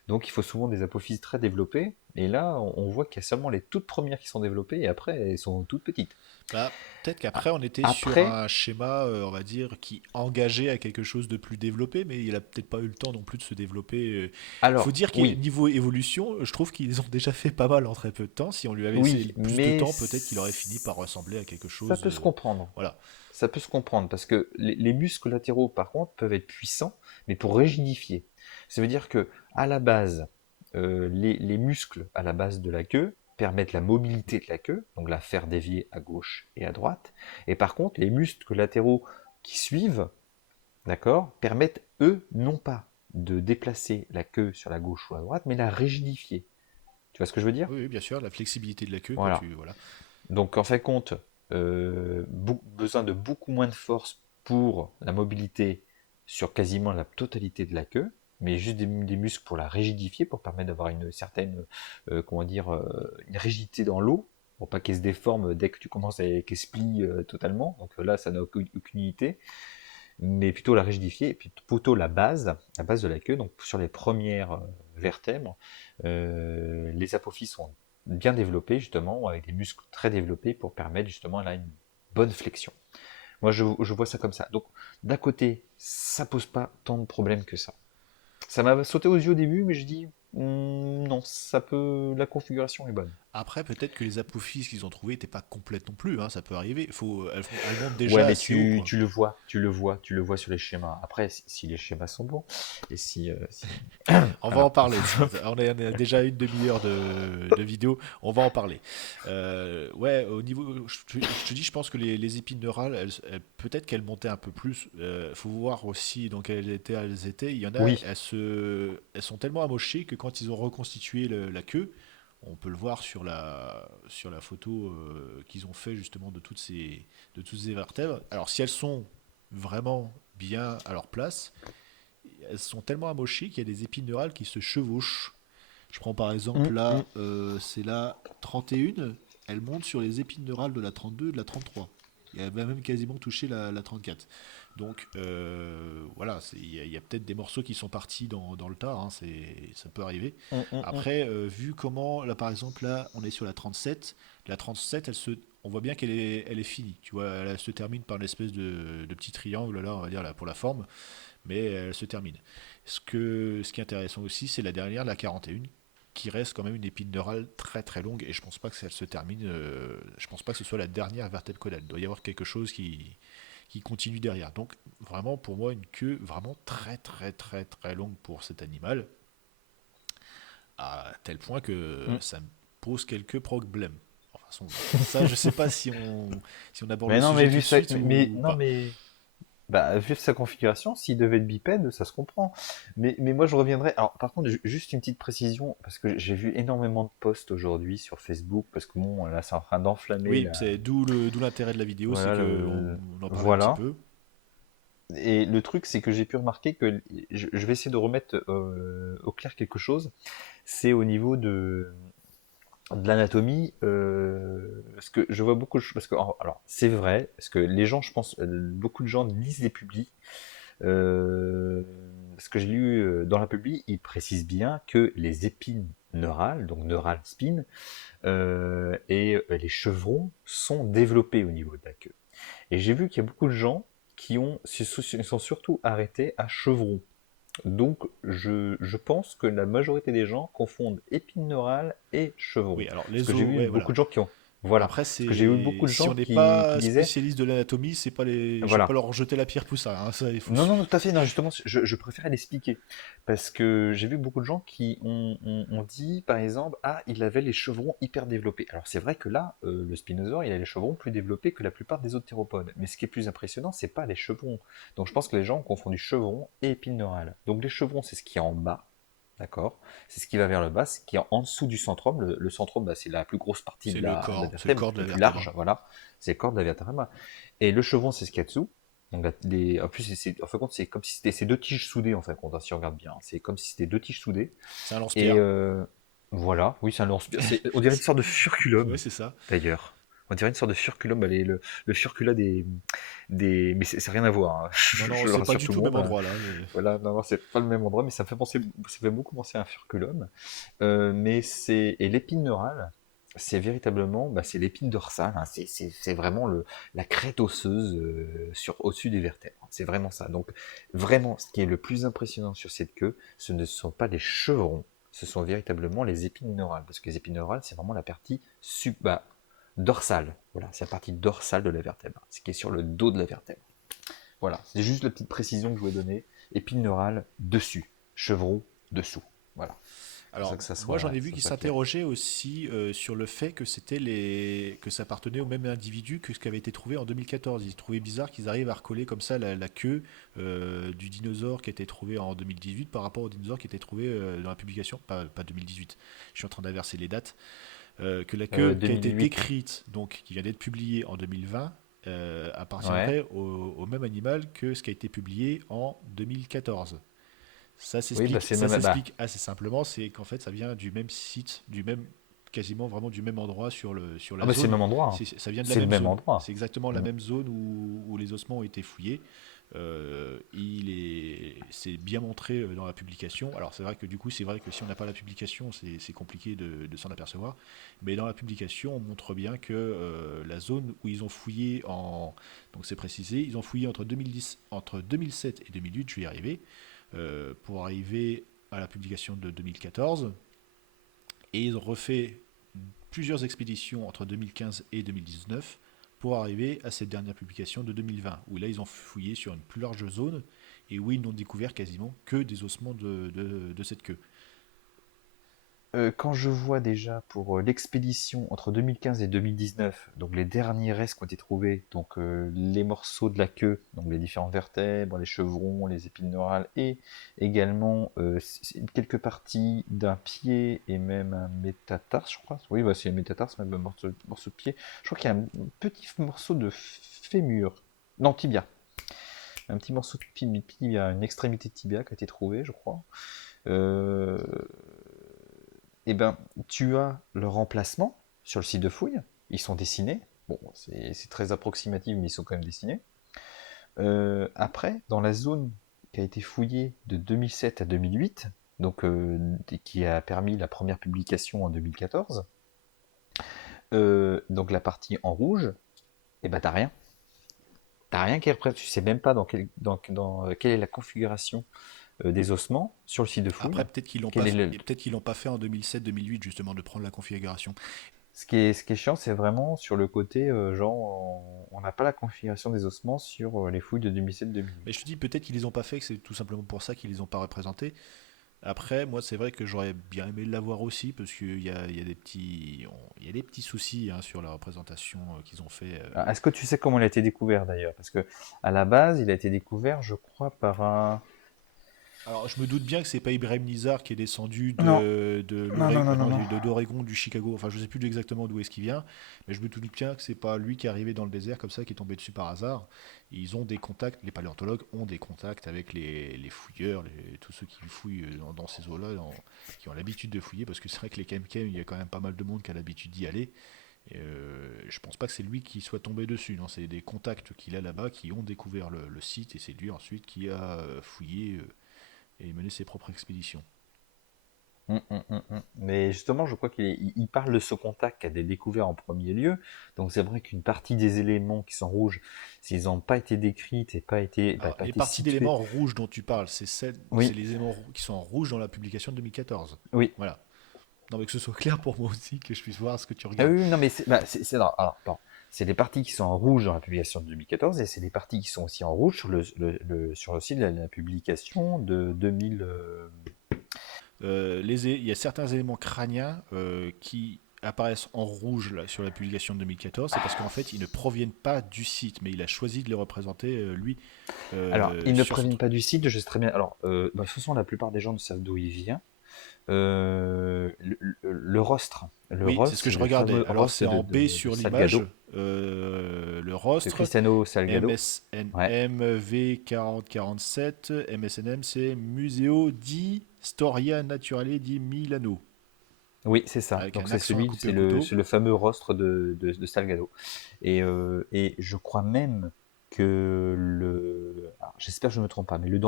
Donc il faut souvent des apophyses très développées. Et là, on voit qu'il y a seulement les toutes premières qui sont développées et après, elles sont toutes petites. Bah, peut-être qu'après on était sur Après, un schéma, on va dire, qui engageait à quelque chose de plus développé, mais il a peut-être pas eu le temps non plus de se développer. Faut alors, dire qu'au oui, niveau évolution, je trouve qu'ils ont déjà fait pas mal en très peu de temps. Si on lui avait laissé oui, plus de mais temps, peut-être qu'il aurait fini par ressembler à quelque ça chose. peut se comprendre. Voilà. Ça peut se comprendre parce que les muscles latéraux, par contre, peuvent être puissants, mais pour rigidifier. Ça veut dire que à la base, les muscles à la base de la queue permettent la mobilité de la queue, donc la faire dévier à gauche et à droite. Et par contre, les muscles latéraux qui suivent, d'accord, permettent eux non pas de déplacer la queue sur la gauche ou à droite, mais la rigidifier. Tu vois ce que je veux dire? Oui, oui, bien sûr, la flexibilité de la queue, quoi. Voilà. Voilà. Donc en fin de compte, besoin de beaucoup moins de force pour la mobilité sur quasiment la totalité de la queue, mais juste des muscles pour la rigidifier, pour permettre d'avoir une certaine, comment dire, une rigidité dans l'eau, pour pas qu'elle se déforme dès que tu commences à qu'elle se plie totalement. Donc là, ça n'a aucune utilité, mais plutôt la rigidifier, et puis plutôt la base de la queue, donc sur les premières vertèbres, les apophyses sont bien développées justement, avec des muscles très développés pour permettre justement là une bonne flexion. Moi je vois ça comme ça. Donc d'un côté, ça pose pas tant de problèmes que ça. Ça m'a sauté aux yeux au début, mais je dis non, ça peut, la configuration est bonne. Après, peut-être que les apophyses qu'ils ont trouvées n'étaient pas complètes non plus, hein, ça peut arriver. Elles montent Ouais, déjà mais assez haut, quoi. tu le vois sur les schémas. Après, si les schémas sont bons, et On va en voilà. parler. On a déjà une demi-heure de vidéo. On va en parler. Ouais, au niveau, je te dis, je pense que les épines neurales, peut-être qu'elles montaient un peu plus. Faut voir aussi dans quel état elles étaient. Il y en a, Oui, elles sont tellement amochées que quand ils ont reconstitué la queue, on peut le voir sur la photo qu'ils ont fait justement de toutes ces vertèbres. Alors si elles sont vraiment bien à leur place, elles sont tellement amochées qu'il y a des épines neurales qui se chevauchent. Je prends par exemple hum, hum. là, c'est la 31, elle monte sur les épines neurales de la 32 et de la 33. Et elle va même quasiment toucher la 34. Donc voilà, il y a peut-être des morceaux qui sont partis dans le tas, hein, ça peut arriver. Mm, mm, mm. Après, vu comment, là par exemple, là on est sur la 37 on voit bien elle est finie. Tu vois, elle se termine par une espèce de petit triangle, là, on va dire, là, pour la forme, mais elle se termine. Ce qui est intéressant aussi, c'est la dernière, la 41, qui reste quand même une épine neurale très très longue, et je pense pas que ça se termine, je pense pas que ce soit la dernière vertèbre caudale. Il doit y avoir quelque chose qui continue derrière. Donc vraiment pour moi une queue vraiment très très très très longue pour cet animal, à tel point que Mm. ça me pose quelques problèmes. Enfin, ça je sais pas si on aborde le Mais non, mais sujet tout vu de ça, suite ou non, pas. mais bah, vu sa configuration, s'il devait être bipède, ça se comprend. Mais moi, je reviendrai. Alors, par contre, juste une petite précision, parce que j'ai vu énormément de posts aujourd'hui sur Facebook, parce que bon, là, c'est en train d'enflammer Oui, la. c'est d'où l'intérêt de la vidéo, c'est Voilà, que on en parle un petit voilà. peu. Et le truc, c'est que j'ai pu remarquer que je vais essayer de remettre au clair quelque chose. C'est au niveau de l'anatomie, parce que je vois beaucoup de choses, parce que alors c'est vrai, parce que les gens, je pense, beaucoup de gens lisent les publis, ce que j'ai lu dans la publi, ils précisent bien que les épines neurales, donc neural spine, les chevrons sont développés au niveau de la queue. Et j'ai vu qu'il y a beaucoup de gens qui sont surtout arrêtés à chevrons. Donc je pense que la majorité des gens confondent épine neurale et chevron. Oui, alors Parce les que j'ai os, vu ouais, beaucoup voilà. de gens qui ont. Voilà. Après, Parce que j'ai eu c'est beaucoup de si gens on n'est qui pas disaient. spécialiste de l'anatomie, je vais pas Voilà. leur jeter la pierre pour ça, hein, ça il faut. Non, non, non, tout à fait. Non, justement, je préfère l'expliquer. Parce que j'ai vu beaucoup de gens qui ont dit, par exemple, ah, il avait les chevrons hyper développés. Alors, c'est vrai que là, le spinosaure, il a les chevrons plus développés que la plupart des autres théropodes. Mais ce qui est plus impressionnant, c'est pas les chevrons. Donc, je pense que les gens ont confondu chevron et épine neurale. Donc, les chevrons, c'est ce qui est en bas. D'accord. C'est ce qui va vers le bas, ce qui est en dessous du centrome. Le centrome, bah, c'est la plus grosse partie C'est de la c'est le vertèbre, corps de le la plus vertèbre. large, voilà. C'est le corps de la vertèbre. Et le chevron, c'est ce qu'il y a dessous. Donc en plus, en fin de compte, c'est comme si c'était ces deux tiges soudées, en fin de compte, hein, si on regarde bien. C'est comme si c'était deux tiges soudées. C'est un Et lance-pierre. voilà, oui, c'est un lance. On dirait une sorte de Ouais, furculum, c'est ça. d'ailleurs. On dirait une sorte de furculum, le furcula mais c'est rien à voir, hein. Non, non, Je le c'est pas rassure du tout le tout le monde, même hein. endroit là. Voilà, non, non, c'est pas le même endroit, mais ça fait beaucoup penser à un furculum. Et l'épine neurale, c'est véritablement, bah, c'est l'épine dorsale, hein. C'est vraiment la crête osseuse au-dessus des vertèbres. C'est vraiment ça. Donc, vraiment, ce qui est le plus impressionnant sur cette queue, ce ne sont pas les chevrons, ce sont véritablement les épines neurales. Parce que les épines neurales, c'est vraiment la partie dorsale. Voilà, c'est la partie dorsale de la vertèbre, ce qui est sur le dos de la vertèbre. Voilà, c'est juste la petite précision que je voulais donner. Épine neurale dessus, chevron dessous. Voilà. C'est ça Alors, que ça moi j'en soit, ai vu ça qui soit clair. s'interrogeaient aussi sur le fait que que ça appartenait au même individu que ce qui avait été trouvé en 2014. Ils trouvaient bizarre qu'ils arrivent à recoller comme ça la queue du dinosaure qui a été trouvé en 2018 par rapport au dinosaure qui a été trouvé dans la publication, pas 2018. Je suis en train d'inverser les dates. Que la queue qui a été 2008. décrite, donc qui vient d'être publiée en 2020, Ouais. appartiendrait au même animal que ce qui a été publié en 2014. Oui, bah c'est le Ça même. Bah, s'explique assez simplement, c'est qu'en fait ça vient du même site, quasiment vraiment du même endroit sur ah la bah c'est le zone. même endroit, hein. Ça vient de la C'est le même même zone. endroit. C'est exactement la Mm. même zone où les ossements ont été fouillés. C'est bien montré dans la publication. Alors c'est vrai que du coup, c'est vrai que si on n'a pas la publication, c'est compliqué de s'en apercevoir. Mais dans la publication, on montre bien que la zone où ils ont fouillé donc c'est précisé, ils ont fouillé entre 2007 et 2008, je vais y arriver, pour arriver à la publication de 2014. Et ils ont refait plusieurs expéditions entre 2015 et 2019 pour arriver à cette dernière publication de 2020, où là ils ont fouillé sur une plus large zone et où ils n'ont découvert quasiment que des ossements de cette queue. Quand je vois déjà pour l'expédition entre 2015 et 2019, donc les derniers restes qui ont été trouvés, donc les morceaux de la queue, donc les différentes vertèbres, les chevrons, les épines neurales, et également quelques parties d'un pied et même un métatarse, je crois. Oui, bah, c'est un métatarse, même un morceau de pied. Je crois qu'il y a un petit morceau de fémur, non tibia, un petit morceau de tibia, une extrémité de tibia qui a été trouvée, je crois. Euh, eh ben, tu as leur emplacement sur le site de fouille. Ils sont dessinés. Bon, c'est très approximatif, mais ils sont quand même dessinés. Après, dans la zone qui a été fouillée de 2007 à 2008, donc qui a permis la première publication en 2014, donc la partie en rouge, eh ben t'as rien. T'as rien qui est représenté. Tu sais même pas quelle est la configuration des ossements sur le site de fouille. Après, peut-être qu'ils l'ont pas, Quel est le, peut-être qu'ils l'ont pas fait en 2007-2008 justement de prendre la configuration. Ce qui est chiant, c'est vraiment sur le côté, genre, on n'a pas la configuration des ossements sur les fouilles de Mais 2007-2008. je te dis peut-être qu'ils les ont pas fait, que c'est tout simplement pour ça qu'ils les ont pas représentés. Après, moi, c'est vrai que j'aurais bien aimé l'avoir aussi, parce qu'il y a des il y a des petits soucis hein, sur la représentation qu'ils ont fait. Est-ce que tu sais comment il a été découvert d'ailleurs? Parce que à la base, il a été découvert, je crois, par un. Alors, je me doute bien que c'est pas Ibrahim Nizar qui est descendu Non, de non, non, l'Oregon, non, non, non, non. d'Oregon, du Chicago. Enfin, je sais plus exactement d'où est-ce qu'il vient, mais je me doute bien que c'est pas lui qui est arrivé dans le désert comme ça, qui est tombé dessus par hasard. Ils ont des contacts, les paléontologues ont des contacts avec les fouilleurs, tous ceux qui fouillent dans ces eaux-là, qui ont l'habitude de fouiller, parce que c'est vrai que les Kemkem, il y a quand même pas mal de monde qui a l'habitude d'y aller. Et, je pense pas que c'est lui qui soit tombé dessus, non, c'est des contacts qu'il a là-bas qui ont découvert le site et c'est lui ensuite qui a fouillé et mené ses propres expéditions. Mais justement, je crois qu'il parle de ce contact qui a été découvert en premier lieu. Donc c'est vrai qu'une partie des éléments qui sont rouges, s'ils n'ont pas été décrits et Alors, pas les été parties situés. d'éléments rouges dont tu parles, c'est Oui, les éléments qui sont en rouge dans la publication de 2014. oui. Voilà. Non, mais que ce soit clair pour moi aussi, que je puisse voir ce que tu Ah regardes. oui, oui, non, mais alors, pardon. C'est des parties qui sont en rouge dans la publication de 2014 et c'est des parties qui sont aussi en rouge sur sur le site de la publication de 2000. Il y a certains éléments crâniens qui apparaissent en rouge là, sur la publication de 2014, c'est parce qu'en fait, ils ne proviennent pas du site, mais il a choisi de les représenter, lui, Alors, ils ne sur son proviennent truc. pas du site, je sais très bien. Alors, de toute façon, la plupart des gens ne savent d'où il vient. Le rostre. Le Oui, c'est ce rostre, que c'est je le regardais. fameux Alors, rostre c'est en B de sur l'image, Salgado, le de rostre, Cristiano Salgado. Ouais. MSNM V4047, MSNM c'est Museo di Storia Naturale di Milano. Oui, c'est ça. avec Donc un c'est accent à celui, couper au couteau. c'est le fameux rostre de Salgado. Et je crois même que alors, j'espère que je ne me trompe pas, mais le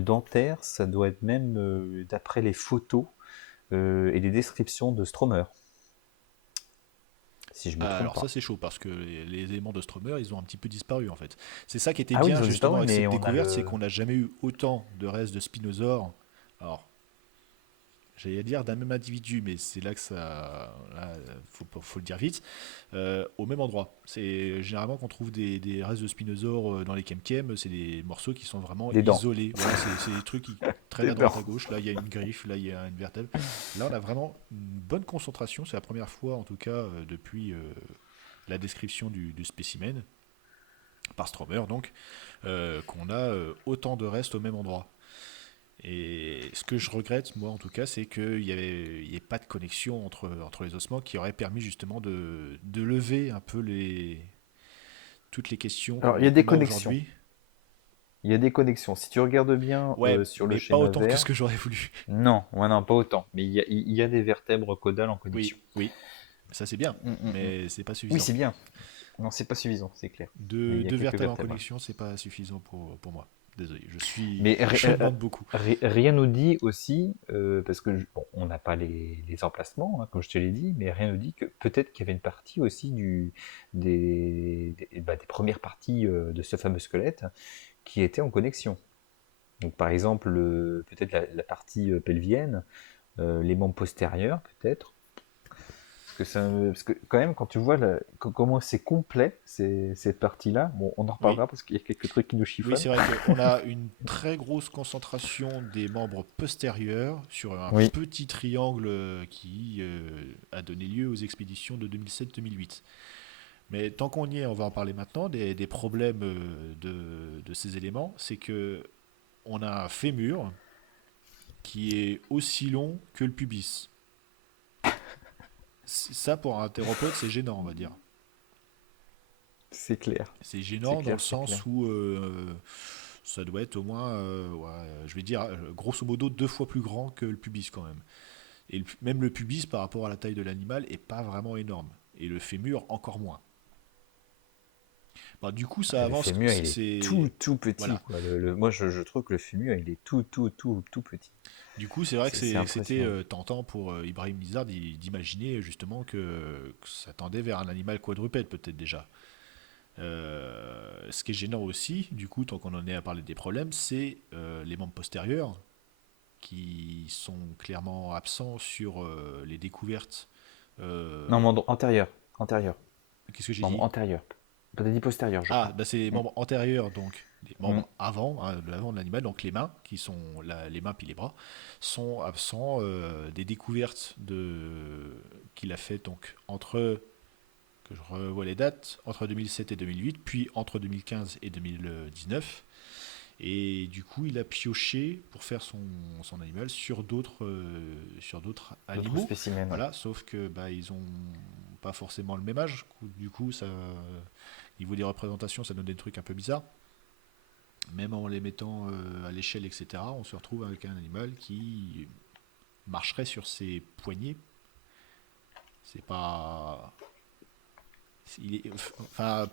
dentaire, ça doit être même d'après les photos et les descriptions de Stromer, si je me trompe Alors ça pas. c'est chaud parce que les éléments de Stromer ils ont un petit peu disparu en fait. C'est ça qui était Ah oui, bien ils ont justement disparu, avec mais cette on a découverte, c'est le. qu'on n'a jamais eu autant de restes de spinosaures. Alors j'allais dire d'un même individu, mais c'est là que ça, là, faut le dire vite, au même endroit. C'est généralement qu'on trouve des restes de spinosaures dans les Kemkem, c'est des morceaux qui sont vraiment Des dents. isolés. Voilà, c'est des trucs qui traînent Des à droite à dents. gauche. Là, il y a une griffe, là, il y a une vertèbre. Là, on a vraiment une bonne concentration. C'est la première fois, en tout cas, depuis la description du spécimen, par Stromer, donc, qu'on a autant de restes au même endroit. Et ce que je regrette, moi en tout cas, c'est qu'il n'y ait pas de connexion entre les ossements qui aurait permis justement de lever un peu toutes les questions Alors, il y a des qu'on a connexions. aujourd'hui. Il y a des connexions. Si tu regardes bien Ouais, sur le mais pas schéma autant que vert, ce que j'aurais voulu. non, ouais, non, pas autant. Mais il y a des vertèbres caudales en Oui, connexion. oui, ça c'est bien, Mm, mm, mm. mais c'est pas Oui, suffisant. c'est bien. Non, c'est pas suffisant, c'est clair. Mais il y a Deux quelques vertèbres en vertèbres. connexion, c'est pas suffisant pour moi. Désolé, Mais je demande beaucoup. rien nous dit aussi, parce que bon, on n'a pas les emplacements, hein, comme je te l'ai dit, mais rien nous dit que peut-être qu'il y avait une partie aussi des premières parties de ce fameux squelette qui était en connexion. Donc par exemple, peut-être la partie pelvienne, les membres postérieurs, peut-être. Parce que quand même, quand tu vois comment c'est complet, cette partie-là, bon, on en Oui, reparlera parce qu'il y a quelques trucs qui nous oui, chiffonnent. c'est vrai qu'on a une très grosse concentration des membres postérieurs sur un Oui. petit triangle qui a donné lieu aux expéditions de 2007-2008. Mais tant qu'on y est, on va en parler maintenant, des problèmes de ces éléments, c'est que on a un fémur qui est aussi long que le pubis. Ça, pour un thérapeute, c'est gênant, on va dire. C'est clair. C'est C'est gênant dans le clair, c'est clair. sens où ça doit être au moins, ouais, je vais dire, grosso modo, 2 fois plus grand que le pubis quand même. Et même le pubis, par rapport à la taille de l'animal, est pas vraiment énorme. Et le fémur, encore moins. Bah, du coup, ça Le avance. fémur, il est tout petit, Voilà. quoi. Moi, je trouve que le fémur, il est tout petit. Du coup, c'est vrai que C'est c'était impressionnant. tentant pour Ibrahim Nizar d'imaginer justement que ça tendait vers un animal quadrupède, peut-être déjà. Ce qui est gênant aussi, du coup, tant qu'on en est à parler des problèmes, c'est les membres postérieurs qui sont clairement absents sur les découvertes. Euh, Non, membre antérieur. Antérieur. Qu'est-ce que j'ai Membre dit? antérieur. Peut-être dit postérieur, je Ah, crois. bah, c'est les Mm, membres antérieurs, donc les mm. membres avant, hein, de l'avant de l'animal, donc les mains, qui sont les mains puis les bras, sont absents des découvertes qu'il a fait donc entre, que je revois les dates, entre 2007 et 2008, puis entre 2015 et 2019. Et du coup, il a pioché pour faire son animal sur d'autres D'autres animaux. spécimens. Voilà, sauf que bah, ils ont pas forcément le même âge. Du coup, ça, niveau des représentations, ça donne des trucs un peu bizarres. Même en les mettant à l'échelle, etc., on se retrouve avec un animal qui marcherait sur ses poignets. C'est pas. Enfin,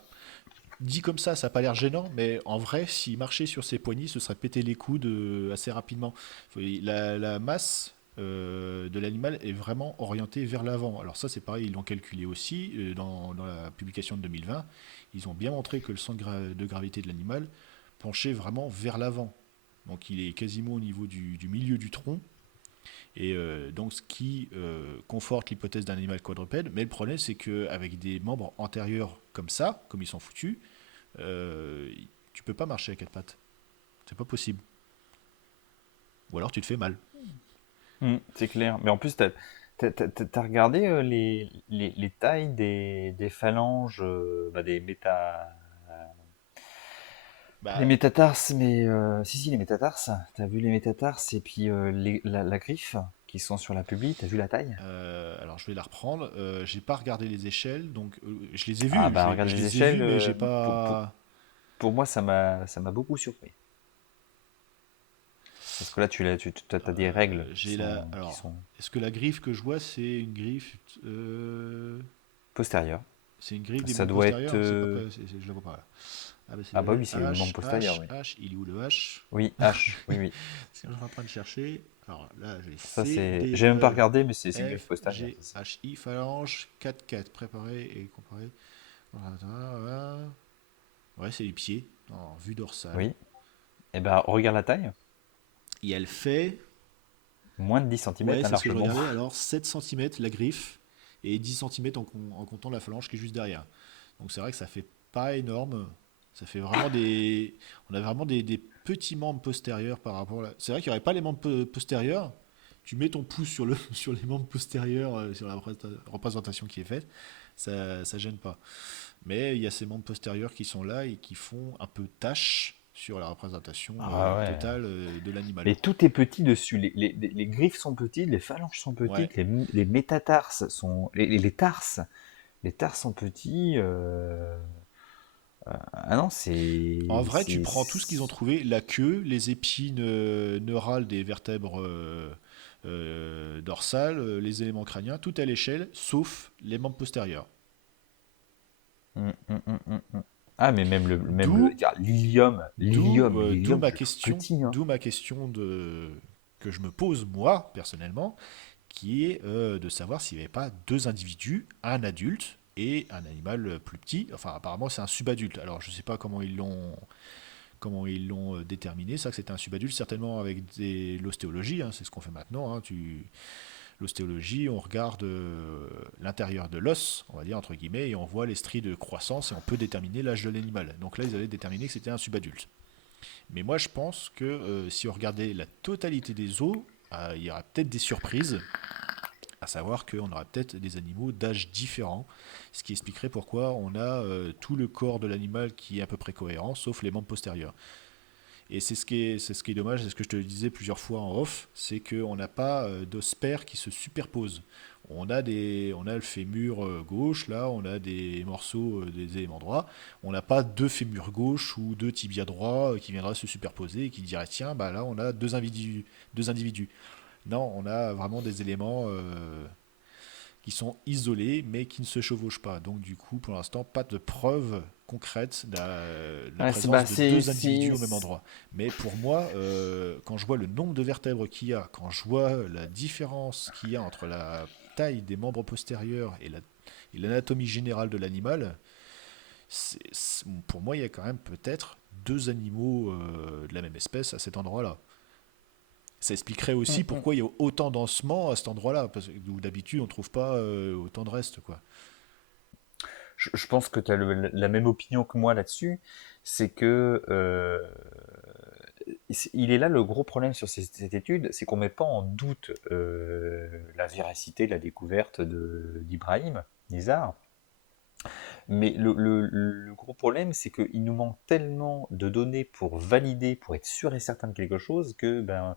dit comme ça n'a pas l'air gênant, mais en vrai, s'il marchait sur ses poignets, ce serait péter les coudes assez rapidement. La masse de l'animal est vraiment orientée vers l'avant. Alors ça, c'est pareil, ils l'ont calculé aussi dans la publication de 2020. Ils ont bien montré que le centre de gravité de l'animal penchait vraiment vers l'avant. Donc il est quasiment au niveau du milieu du tronc. Et donc ce qui conforte l'hypothèse d'un animal quadrupède. Mais le problème, c'est qu'avec des membres antérieurs comme ça, comme ils sont foutus, euh, tu peux pas marcher à quatre pattes. C'est pas possible. Ou alors tu te fais mal. C'est clair. Mais en plus, t'as regardé les tailles des phalanges, pas des Bah, métatarses, mais si, les métatarses. T'as vu les métatarses et puis la griffe qui sont sur la pubie, t'as vu la taille? alors je vais la reprendre. J'ai pas regardé les échelles, donc je les ai Ah vus, bah regarde je les les ai échelles, vus, mais j'ai pas. pour moi ça m'a beaucoup surpris. Parce que là, tu as des règles J'ai la. qui Alors, sont est-ce que la griffe que je vois, c'est une griffe. postérieures. C'est une griffe des Ça membres doit être. postérieurs? C'est pas, je la vois pas là. Ah bah c'est Ah bah oui, c'est le membre H, postérieur, H, oui. H. Il est où le H? Oui, H, oui, oui. C'est ce que je suis en train de chercher. Alors là, j'ai Ça, C, c'est. D, J'ai même pas E, regardé, mais c'est griffe F, postérieure, G, ça, c'est. H, I, phalange, 4, 4. Préparer et comparer. Voilà. Ouais, c'est les pieds, en vue dorsale. Oui. Eh ben, regarde la taille. Et elle fait, Moins de 10 ouais, centimètres, c'est ce que je largement. regardais, alors 7 centimètres la griffe et 10 centimètres en comptant la phalange qui est juste derrière. Donc c'est vrai que ça fait pas énorme. Ça fait vraiment des. On a vraiment des petits membres postérieurs par rapport à. C'est vrai qu'il n'y aurait pas les membres postérieurs. Tu mets ton pouce sur, sur les membres postérieurs, sur la représentation qui est faite, ça gêne pas. Mais il y a ces membres postérieurs qui sont là et qui font un peu tâche sur la représentation Ah ouais. totale de l'animal. Mais tout est petit dessus. Les griffes sont petites, les phalanges sont Ouais. petites, les métatarses sont. Les tarses. Les tarses sont petits. Ah non, En vrai, tu prends tout ce qu'ils ont trouvé, la queue, les épines neurales des vertèbres dorsales, les éléments crâniens, tout à l'échelle, sauf les membres postérieurs. Ah, mais D'où, regarde, l'ilium, je le trouve petit, hein. d'où ma question que je me pose moi personnellement, qui est de savoir s'il n'y avait pas deux individus, un adulte et un animal plus petit. Enfin, apparemment, c'est un subadulte. Alors, je ne sais pas comment ils l'ont déterminé, ça que c'était un subadulte, certainement avec l'ostéologie, hein, c'est ce qu'on fait maintenant. Hein, l'ostéologie, on regarde l'intérieur de l'os, on va dire entre guillemets, et on voit les stries de croissance et on peut déterminer l'âge de l'animal. Donc là, ils avaient déterminé que c'était un subadulte. Mais moi, je pense que si on regardait la totalité des os, il y aura peut-être des surprises, à savoir qu'on aura peut-être des animaux d'âge différents, ce qui expliquerait pourquoi on a tout le corps de l'animal qui est à peu près cohérent, sauf les membres postérieurs. Et c'est ce qui est dommage, c'est ce que je te disais plusieurs fois en off, c'est qu'on n'a pas d'os pair qui se superposent. On a le fémur gauche, là, on a des morceaux des éléments droits. On n'a pas deux fémurs gauche ou deux tibias droits qui viendraient se superposer et qui diraient tiens, bah là, on a deux individus. Non, on a vraiment des éléments qui sont isolés mais qui ne se chevauchent pas. Donc du coup, pour l'instant, pas de preuve concrète de la Ouais, c'est présence bah, de deux individus au même endroit. Mais pour moi, quand je vois le nombre de vertèbres qu'il y a, quand je vois la différence qu'il y a entre la taille des membres postérieurs et l'anatomie générale de l'animal, pour moi, il y a quand même peut-être deux animaux de la même espèce à cet endroit-là. Ça expliquerait aussi pourquoi il y a autant d'ossements à cet endroit-là, parce que où d'habitude on ne trouve pas autant de restes, quoi. je pense que tu as la même opinion que moi là-dessus. C'est que il est là le gros problème sur cette étude, c'est qu'on met pas en doute la véracité de la découverte d'Ibrahim Nizar. Mais le gros problème, c'est qu'il nous manque tellement de données pour valider, pour être sûr et certain de quelque chose, que ben,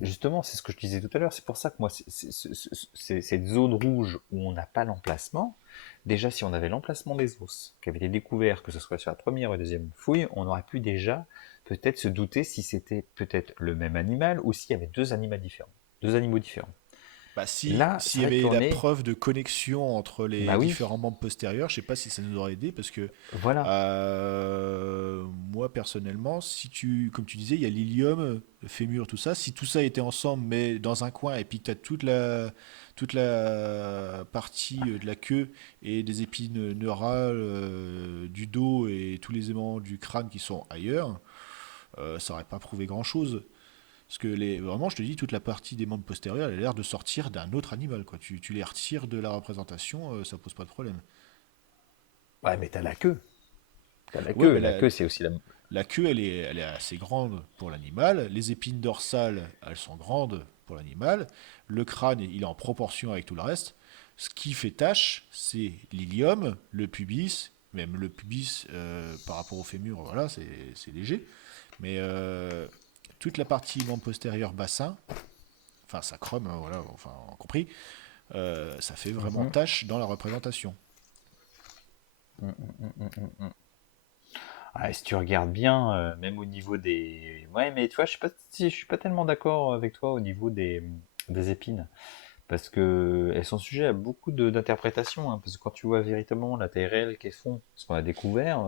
justement, c'est ce que je disais tout à l'heure. C'est pour ça que moi, c'est cette zone rouge où on n'a pas l'emplacement. Déjà, si on avait l'emplacement des os qui avait été découvert, que ce soit sur la première ou la deuxième fouille, on aurait pu déjà peut-être se douter si c'était peut-être le même animal ou s'il y avait deux animaux différents. Deux animaux différents. Bah, Là, s'il c'est y vrai avait qu'on la est. preuve de connexion entre les Bah oui, différents membres postérieurs, je sais pas si ça nous aurait aidé, parce que voilà. moi personnellement, si tu, comme tu disais, il y a l'ilium, le fémur, tout ça. Si tout ça était ensemble, mais dans un coin, et puis tu as toute la partie de la queue et des épines neurales du dos et tous les éléments du crâne qui sont ailleurs, ça aurait pas prouvé grand-chose. Parce que vraiment, je te dis, toute la partie des membres postérieurs, elle a l'air de sortir d'un autre animal, quoi. Tu les retires de la représentation, ça pose pas de problème. Ouais, mais t'as la queue. T'as la Ouais, queue. mais La queue, c'est aussi la. la queue, elle est assez grande pour l'animal. Les épines dorsales, elles sont grandes pour l'animal. Le crâne, il est en proportion avec tout le reste. Ce qui fait tâche, c'est l'ilium, le pubis, même le pubis par rapport au fémur, voilà, c'est léger. Mais toute la partie membre postérieur bassin, enfin sacrum, voilà, enfin compris, ça fait vraiment tâche dans la représentation. Ouais, si tu regardes bien, même au niveau des... Ouais, mais tu vois, je suis pas tellement d'accord avec toi au niveau des épines. Parce que elles sont sujets à beaucoup d'interprétations, hein, parce que quand tu vois véritablement la taille réelle qu'elles font, ce qu'on a découvert,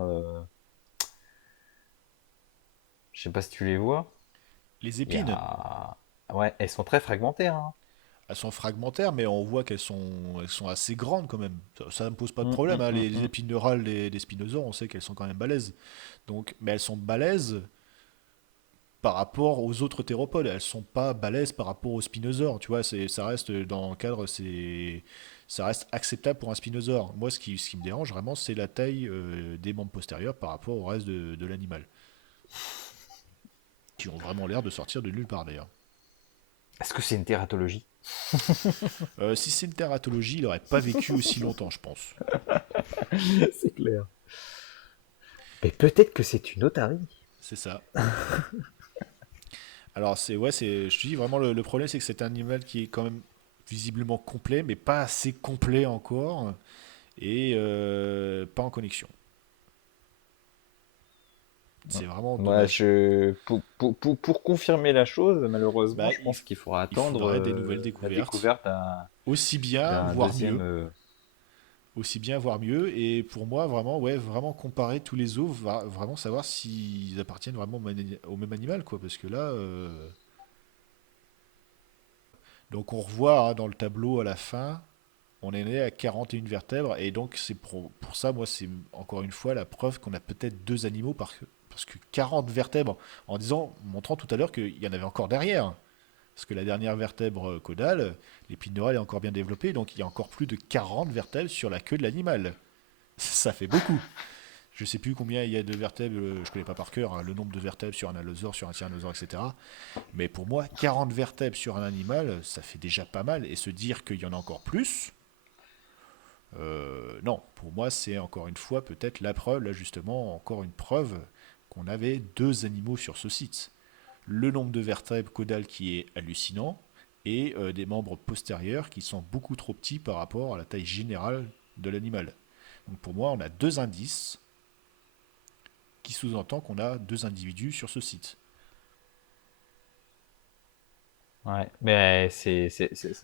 je sais pas si tu les vois, Les il y épines, a... Ouais, elles sont très fragmentaires, hein. elles sont fragmentaires, mais on voit qu'elles sont assez grandes quand même. Ça ne me pose pas de Hum, problème, hum, hein. hum, Les hum. épines neurales des spinosaures, on sait qu'elles sont quand même balèzes. Donc, mais elles sont balèzes par rapport aux autres théropodes. Elles sont pas balèzes par rapport aux spinosaures. Tu vois, ça reste dans le cadre, ça reste acceptable pour un spinosaure. Moi, ce qui me dérange vraiment, c'est la taille des membres postérieurs par rapport au reste de l'animal, qui ont vraiment l'air de sortir de nulle part d'ailleurs. Est-ce que c'est une tératologie? Si c'est une tératologie, il n'aurait pas vécu aussi longtemps, je pense. C'est clair. Mais peut-être que c'est une otarie. C'est ça. Alors, je te dis vraiment, le problème, c'est que c'est un animal qui est quand même visiblement complet, mais pas assez complet encore, et pas en connexion. C'est vraiment Moi, dommage. pour confirmer la chose, malheureusement, Bah, je pense qu'il faudra il attendre faudrait des nouvelles la découvertes, découverte aussi bien, d'un voire deuxième. mieux. Aussi bien, voire mieux. Et pour moi, vraiment, ouais, vraiment comparer tous les os, vraiment savoir s'ils appartiennent vraiment au même animal, quoi. Parce que là, donc on revoit hein, dans le tableau à la fin, on est né à 41 vertèbres, et donc c'est pour ça, moi, c'est encore une fois la preuve qu'on a peut-être deux animaux, parce que 40 vertèbres, montrant tout à l'heure qu'il y en avait encore derrière. Parce que la dernière vertèbre caudale, l'épine neurale est encore bien développée, donc il y a encore plus de 40 vertèbres sur la queue de l'animal. Ça fait beaucoup. Je sais plus combien il y a de vertèbres, je connais pas par cœur hein, le nombre de vertèbres sur un allosaure, sur un tyrannosaure, etc. Mais pour moi, 40 vertèbres sur un animal, ça fait déjà pas mal. Et se dire qu'il y en a encore plus, non. Pour moi, c'est encore une fois peut-être la preuve, là justement, encore une preuve qu'on avait deux animaux sur ce site. Le nombre de vertèbres caudales qui est hallucinant et des membres postérieurs qui sont beaucoup trop petits par rapport à la taille générale de l'animal. Donc pour moi, on a deux indices qui sous-entend qu'on a deux individus sur ce site. Ouais, mais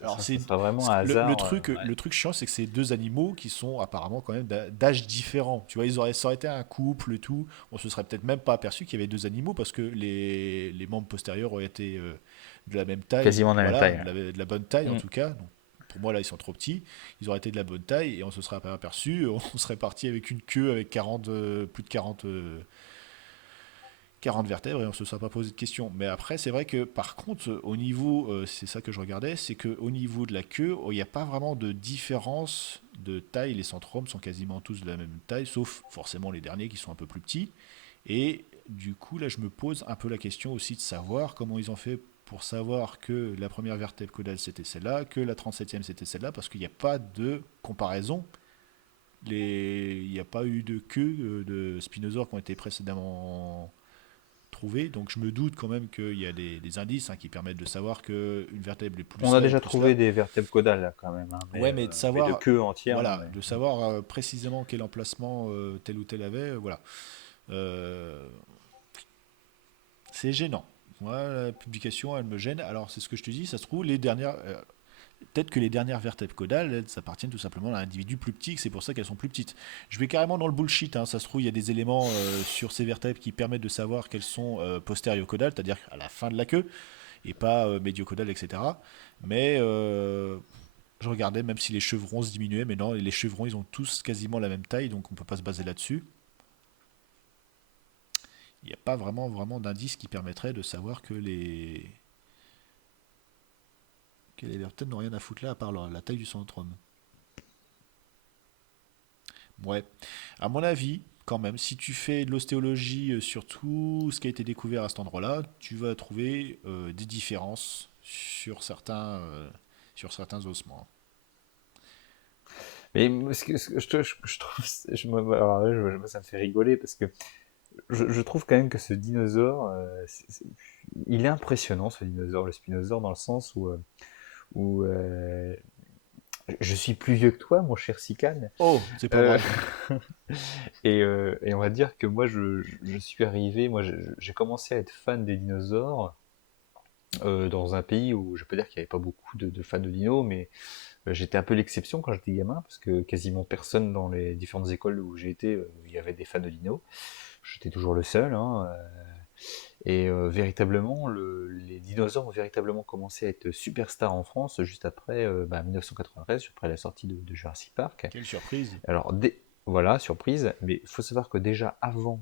Alors ça sera vraiment un le hasard. truc, Ouais. le truc chiant, c'est que c'est deux animaux qui sont apparemment quand même d'âge différents. Tu vois, ça aurait été un couple et tout, on se serait peut-être même pas aperçu qu'il y avait deux animaux parce que les membres postérieurs auraient été de la même taille, Quasiment de la même voilà, taille. de la bonne taille en Ouais. tout cas. Donc, pour moi là, ils sont trop petits. Ils auraient été de la bonne taille et on se serait pas aperçu. On serait parti avec une queue avec 40, plus de 40 vertèbres et on ne se serait pas posé de questions. Mais après, c'est vrai que par contre, au niveau, c'est ça que je regardais, c'est qu'au niveau de la queue, il n'y a pas vraiment de différence de taille. Les centromes sont quasiment tous de la même taille, sauf forcément les derniers qui sont un peu plus petits. Et du coup, là, je me pose un peu la question aussi de savoir comment ils ont fait pour savoir que la première vertèbre caudale c'était celle-là, que la 37e c'était celle-là, parce qu'il n'y a pas de comparaison. Il n'y a pas eu de queue de spinosaures qui ont été précédemment trouvé. Donc je me doute quand même qu'il y a des indices hein, qui permettent de savoir qu'une vertèbre est On plus a là ou déjà plus trouvé là. des vertèbres caudales là, quand même, hein, Ouais, mais de mais de savoir, queue entière, non. voilà, de savoir précisément quel emplacement tel ou tel avait, voilà. Euh, c'est gênant. Moi, la publication, elle me gêne. Alors, c'est ce que je te dis, ça se trouve, peut-être que les dernières vertèbres caudales, elles appartiennent tout simplement à un individu plus petit, que c'est pour ça qu'elles sont plus petites. Je vais carrément dans le bullshit, hein. Ça se trouve, il y a des éléments sur ces vertèbres qui permettent de savoir qu'elles sont postériocaudales, c'est-à-dire à la fin de la queue, et pas médiocodal, etc. Mais je regardais, même si les chevrons se diminuaient, mais non, les chevrons, ils ont tous quasiment la même taille, donc on ne peut pas se baser là-dessus. Il n'y a pas vraiment d'indice qui permettrait de savoir que les vertèbres n'ont rien à foutre là, à part la taille du centrum. Ouais. À mon avis, quand même, si tu fais de l'ostéologie sur tout ce qui a été découvert à cet endroit-là, tu vas trouver des différences sur certains ossements. Mais ce que je trouve, alors là, ça me fait rigoler parce que je trouve quand même que ce dinosaure, il est impressionnant ce dinosaure, le spinosaure, dans le sens où Je suis plus vieux que toi, mon cher Sican. Oh, c'est pas Euh, vrai. et on va dire que moi, je suis arrivé, moi, j'ai commencé à être fan des dinosaures dans un pays où je peux dire qu'il n'y avait pas beaucoup de fans de dinos, mais j'étais un peu l'exception quand j'étais gamin, parce que quasiment personne dans les différentes écoles où j'ai été, il y avait des fans de dinos. J'étais toujours le seul, hein, et véritablement, les dinosaures ont véritablement commencé à être superstars en France juste après 1993, après la sortie de Jurassic Park. Quelle surprise. Alors, voilà, surprise, mais il faut savoir que déjà avant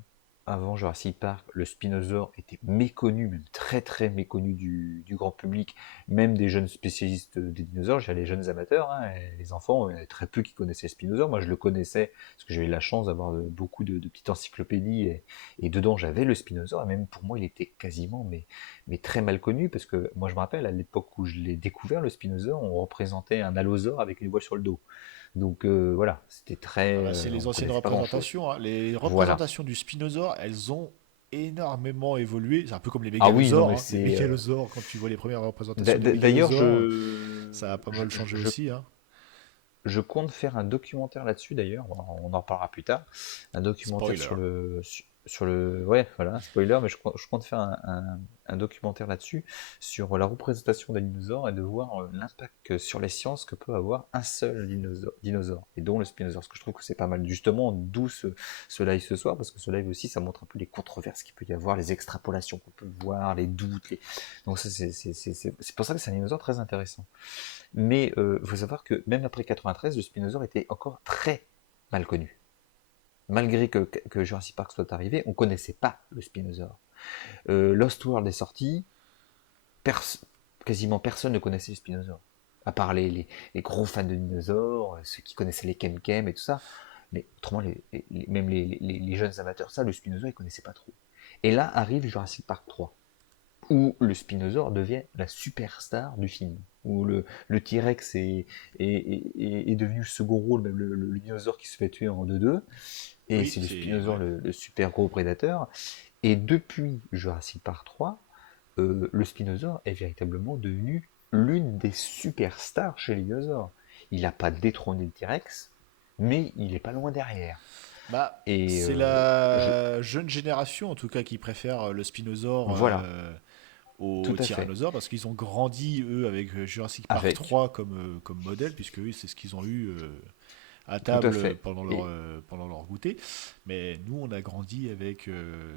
Jurassic Park, le spinosaure était méconnu, même très très méconnu du grand public, même des jeunes spécialistes des dinosaures, j'ai les jeunes amateurs, hein, les enfants, il y en avait très peu qui connaissaient le spinosaure. Moi je le connaissais parce que j'ai eu la chance d'avoir beaucoup de petites encyclopédies et dedans j'avais le spinosaure, et même pour moi il était quasiment mais très mal connu, parce que moi je me rappelle à l'époque où je l'ai découvert, le spinosaure, on représentait un allosaure avec une voile sur le dos. Donc voilà, c'était Ah très. bah, c'est les On anciennes connaissait pas grand-chose. représentations, hein. Les Voilà. représentations du spinosaure, elles ont énormément évolué. C'est un peu comme les Ah oui, non, mégalosaures, mais hein. Les c'est. mégalosaures, quand tu vois les premières représentations des D'ailleurs, mégalosaures, ça a pas mal changé je, aussi, hein. je compte faire un documentaire là-dessus d'ailleurs. On en reparlera plus tard. Un documentaire Spoiler. sur le. Ouais, voilà, spoiler, mais je compte faire un documentaire là-dessus, sur la représentation des dinosaures et de voir l'impact sur les sciences que peut avoir un seul dinosaure, et dont le spinosaure. Parce que je trouve que c'est pas mal. Justement, d'où ce live ce soir, parce que ce live aussi, ça montre un peu les controverses qu'il peut y avoir, les extrapolations qu'on peut voir, les doutes. Donc, ça, c'est pour ça que c'est un dinosaure très intéressant. Mais il faut savoir que même après 93, le spinosaure était encore très mal connu. Malgré que Jurassic Park soit arrivé, on ne connaissait pas le spinosaure. Lost World est sorti, pers quasiment personne ne connaissait le spinosaure. À part les gros fans de dinosaures, ceux qui connaissaient les Kem et tout ça. Mais autrement, même les jeunes amateurs, ça, le spinosaure, ils ne connaissaient pas trop. Et là arrive Jurassic Park 3, où le spinosaure devient la superstar du film, où le T-Rex est devenu le second rôle, même le dinosaure qui se fait tuer en 2-2, et Oui, c'est le c'est... spinosaure Ouais. le super gros prédateur. Et depuis Jurassic Park 3, le spinosaure est véritablement devenu l'une des superstars chez les dinosaures. Il n'a pas détrôné le T-Rex, mais il est pas loin derrière. Bah, Et c'est je, la jeune génération, en tout cas, qui préfère le spinosaure voilà, au tout à fait. tyrannosaure, parce qu'ils ont grandi, eux, avec Jurassic Park Avec, 3 comme modèle, puisque oui, c'est ce qu'ils ont eu à tout à table fait. Et pendant leur goûter. Mais nous, on a grandi avec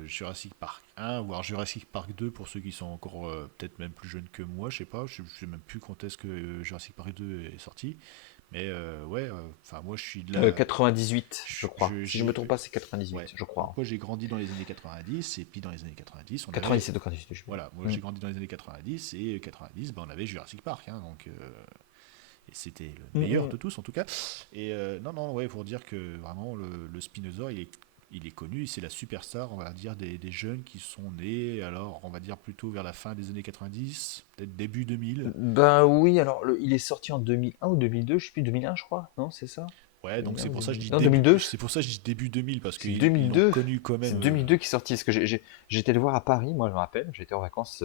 Jurassic Park 1, voire Jurassic Park 2, pour ceux qui sont encore peut-être même plus jeunes que moi, je sais pas, je sais même plus quand est-ce que Jurassic Park 2 est sorti. Mais ouais, enfin moi je suis de la... 98, je crois. Si je me trompe j'ai... pas, c'est Ouais, 98, je donc crois. moi j'ai grandi dans les années 90, et puis dans les années 90, on avait... 97 ou 98, je sais plus. Voilà, moi Hmm. j'ai grandi dans les années 90, et 90, ben, on avait Jurassic Park, hein, donc... et c'était le Hmm, meilleur hmm. de tous en tout cas. Et non, non, ouais, pour dire que vraiment le Spinosaur, il est connu, c'est la superstar, on va dire, des jeunes qui sont nés, alors on va dire plutôt vers la fin des années 90, peut-être début 2000. Ben oui, alors il est sorti en 2001 ou 2002, je sais plus, 2001 je crois, non, c'est ça? Ouais, donc 2001 c'est ou pour ça que je 2002? dis Non, début, 2002. c'est pour ça que je dis début 2000 parce C'est qu'ils l'ont 2002. connu quand même. C'est 2002 qui est sorti, parce que j'étais le voir à Paris, moi je me rappelle, j'étais en vacances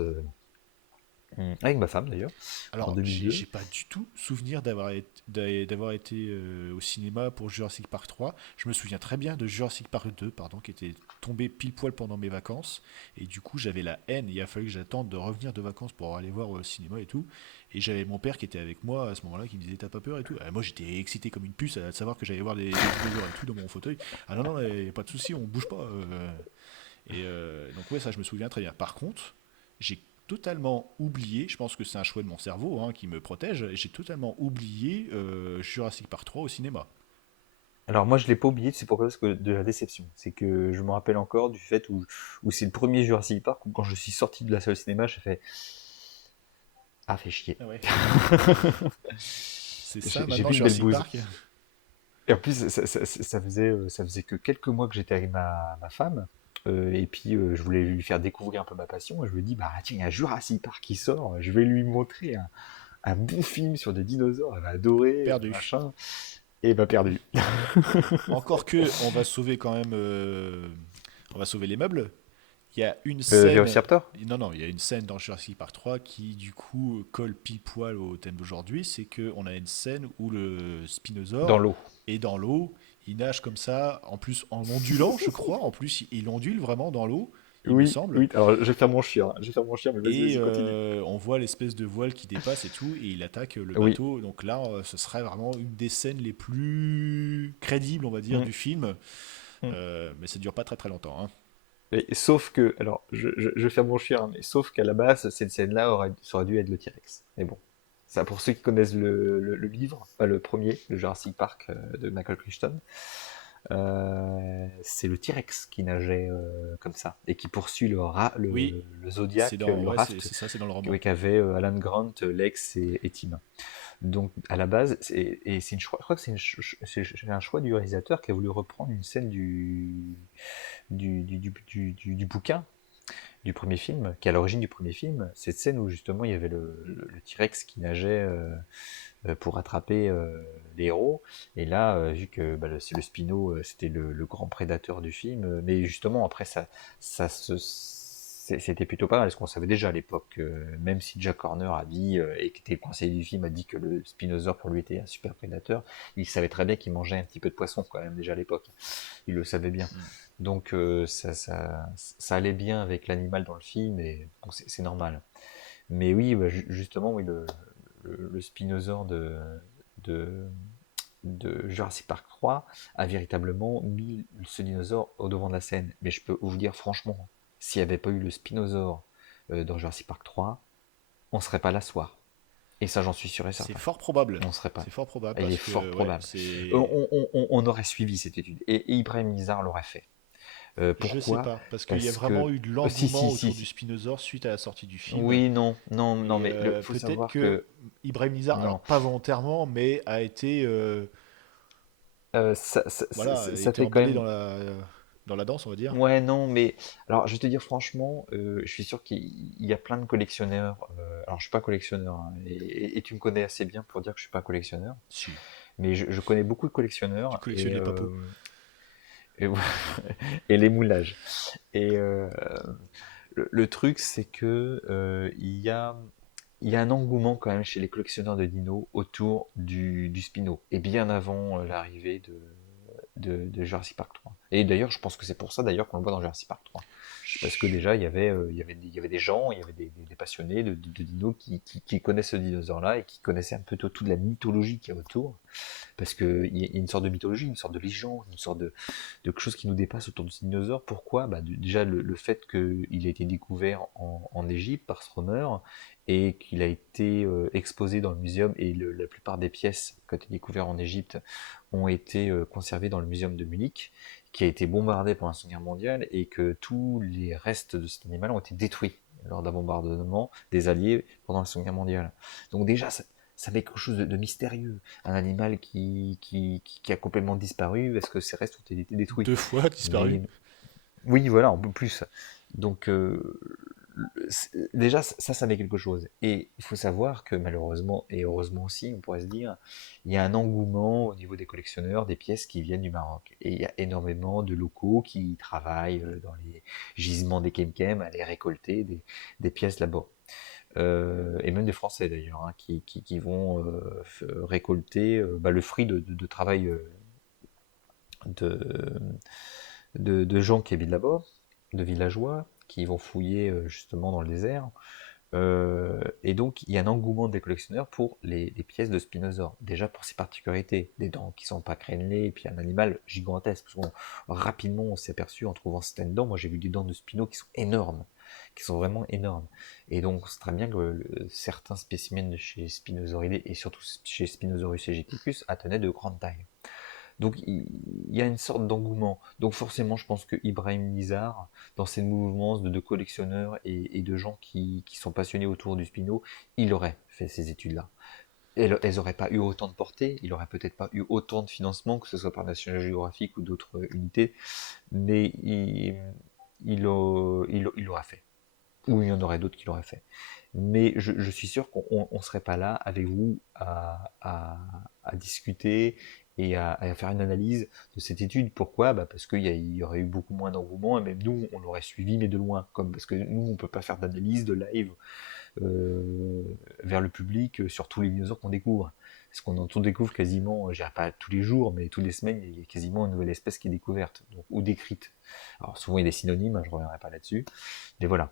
avec ma femme d'ailleurs, en Alors, 2002. j'ai pas du tout souvenir d'avoir été au cinéma pour Jurassic Park 3. Je me souviens très bien de Jurassic Park 2, pardon, qui était tombé pile poil pendant mes vacances. Et du coup, j'avais la haine. Il a fallu que j'attende de revenir de vacances pour aller voir au cinéma et tout. Et j'avais mon père qui était avec moi à ce moment-là, qui me disait t'as pas peur et tout. Moi, j'étais excité comme une puce à savoir que j'allais voir des dinosaures et tout dans mon fauteuil. Ah non, non, y a pas de souci, on bouge pas. Et donc, ouais, ça, je me souviens très bien. Par contre, j'ai totalement oublié, je pense que c'est un choix de mon cerveau hein, qui me protège, j'ai totalement oublié Jurassic Park 3 au cinéma. Alors moi je l'ai pas oublié, c'est pourquoi? Parce que de la déception. C'est que je me rappelle encore du fait où c'est le premier Jurassic Park, où quand je suis sorti de la salle de cinéma, j'ai fait ah, fait chier. Ah ouais. C'est ça J'ai maintenant pris une belle Jurassic bouse. Park. Et en plus, ça faisait que quelques mois que j'étais avec ma femme. Et puis, je voulais lui faire découvrir un peu ma passion. Et je lui ai dit, bah tiens, il y a Jurassic Park qui sort. Je vais lui montrer un bon film sur des dinosaures. Elle va adorer, Perdu. machin. Et elle m'a perdu. Encore que on va sauver quand même, on va sauver les meubles. Il y a une Le scène, Velociraptor? non, non, il y a une scène dans Jurassic Park 3 qui, du coup, colle pile poil au thème d'aujourd'hui. C'est qu'on a une scène où le Dans spinosaure l'eau. est dans l'eau, il nage comme ça, en plus en ondulant, je crois. En plus, il ondule vraiment dans l'eau, il me Oui, semble. oui. Alors, je vais faire mon chien. Je vais faire mon chien, mais vas-y, Et vas-y, continue. on voit l'espèce de voile qui dépasse et tout, et il attaque le Oui. bateau. Donc là, ce serait vraiment une des scènes les plus crédibles, on va dire, Mm, du film. mm. Mais ça dure pas très très longtemps, hein. Sauf que, alors, je vais faire mon chien, mais sauf qu'à la base, cette scène-là ça aurait dû être le T-Rex. Mais bon. Ça, pour ceux qui connaissent le livre, pas le premier, le Jurassic Park de Michael Crichton, c'est le T-Rex qui nageait comme ça et qui poursuit Oui, le c'est Zodiac, dans, le ouais, raft c'est ça, c'est dans le roman. qu'avaient Alan Grant, Lex et Tim. Donc à la base, je crois que c'est un choix du réalisateur qui a voulu reprendre une scène du bouquin du premier film, qui est à l'origine du premier film, cette scène où justement il y avait le T-Rex qui nageait pour attraper les héros. Et là, vu que bah, c'est le Spino, c'était le grand prédateur du film, mais justement après c'était plutôt pas mal, parce qu'on savait déjà à l'époque, même si Jack Horner a dit, et qui était le conseiller du film, a dit que le Spinosaure pour lui était un super prédateur, il savait très bien qu'il mangeait un petit peu de poisson quand même déjà à l'époque. Il le savait bien. Mm. Donc ça allait bien avec l'animal dans le film, et bon, c'est normal. Mais oui, bah, justement, oui, le Spinosaure de, de Jurassic Park 3 a véritablement mis ce dinosaure au devant de la scène. Mais je peux vous dire franchement, s'il n'y avait pas eu le Spinosaure dans Jurassic Park 3, on ne serait pas là ce soir. Et ça, j'en suis sûr et C'est certain. fort probable. On ne serait pas. C'est fort probable Il est parce fort que, ouais, probable. c'est. On aurait suivi cette étude. Et Ibrahim Nizar l'aurait fait. Je sais Pourquoi? pas, parce qu'il y a Parce vraiment que... eu de si, l'engouement si, autour si, du si. Spinosaure suite à la sortie du film. Oui, non, non, non, Et mais faut peut-être savoir que que... Ibrahim Nizar, alors Non. pas volontairement, mais a été, voilà, a Ça été fait quand emballé même. dans la danse, on va dire. Ouais, non, mais alors je vais te dire franchement, je suis sûr qu'il y a plein de collectionneurs. Alors je suis pas collectionneur, hein, et tu me connais assez bien pour dire que je suis pas collectionneur, Si. mais je connais beaucoup de Tu collectionneurs collectionnes les papous. et, et les moulages. Et le truc, c'est que il y a un engouement quand même chez les collectionneurs de dinos autour du Spino, et bien avant l'arrivée de Jurassic Park 3. Et d'ailleurs, je pense que c'est pour ça d'ailleurs qu'on le voit dans Jurassic Park 3. Parce que déjà, il y avait des gens, il y avait des passionnés de dinos qui connaissent ce dinosaure-là et qui connaissaient un peu toute la mythologie qui est autour. Parce qu'il y a une sorte de mythologie, une sorte de légende, une sorte de quelque chose qui nous dépasse autour de ce dinosaure. Pourquoi? Bah, déjà, le fait qu'il a été découvert en Égypte par Stromer et qu'il a été exposé dans le muséum, et la plupart des pièces qui ont été découvertes en Égypte ont été conservées dans le muséum de Munich, qui a été bombardé pendant la Seconde Guerre mondiale, et que tous les restes de cet animal ont été détruits lors d'un bombardement des Alliés pendant la Seconde Guerre mondiale. Donc déjà, ça fait quelque chose de mystérieux. Un animal qui a complètement disparu, est-ce que ses restes ont été détruits? 2 fois disparu. Mais oui, voilà, un peu plus. Donc déjà, ça met quelque chose. Et il faut savoir que malheureusement, et heureusement aussi, on pourrait se dire, il y a un engouement au niveau des collectionneurs des pièces qui viennent du Maroc. Et il y a énormément de locaux qui travaillent dans les gisements des Kemkem à aller récolter des pièces là-bas. Et même des Français d'ailleurs, hein, qui vont récolter bah, le fruit de travail de, de gens qui habitent là-bas, de villageois, qui vont fouiller justement dans le désert. Et donc, il y a un engouement des collectionneurs pour les pièces de Spinosaure. Déjà pour ses particularités, des dents qui sont pas crénelées, et puis un animal gigantesque. Parce rapidement, on s'est aperçu en trouvant certaines dents. Moi, j'ai vu des dents de Spino qui sont énormes, qui sont vraiment énormes. Et donc, c'est très bien que certains spécimens de chez Spinosauridés, et surtout chez Spinosaurus aegypticus, atteignaient de grandes tailles. Donc il y a une sorte d'engouement. Donc forcément, je pense que Ibrahim Nizar, dans ses mouvements de collectionneurs et de gens qui sont passionnés autour du Spino, il aurait fait ces études-là. Elles n'auraient pas eu autant de portée, il n'aurait peut-être pas eu autant de financement, que ce soit par National Geographic ou d'autres unités, mais il l'aurait fait. Ou il y en aurait d'autres qui l'auraient fait. Mais je suis sûr qu'on ne serait pas là avec vous à discuter et à faire une analyse de cette étude. Pourquoi? Parce qu'il y aurait eu beaucoup moins d'engouement, et même nous, on l'aurait suivi, mais de loin. Parce que nous, on peut pas faire d'analyse de live euh, vers le public sur tous les dinosaures qu'on découvre. Parce qu'on en découvre quasiment, je dirais pas tous les jours, mais toutes les semaines, il y a quasiment une nouvelle espèce qui est découverte, donc, ou décrite. Alors souvent il y a des synonymes, hein, je ne reviendrai pas là-dessus. Mais voilà.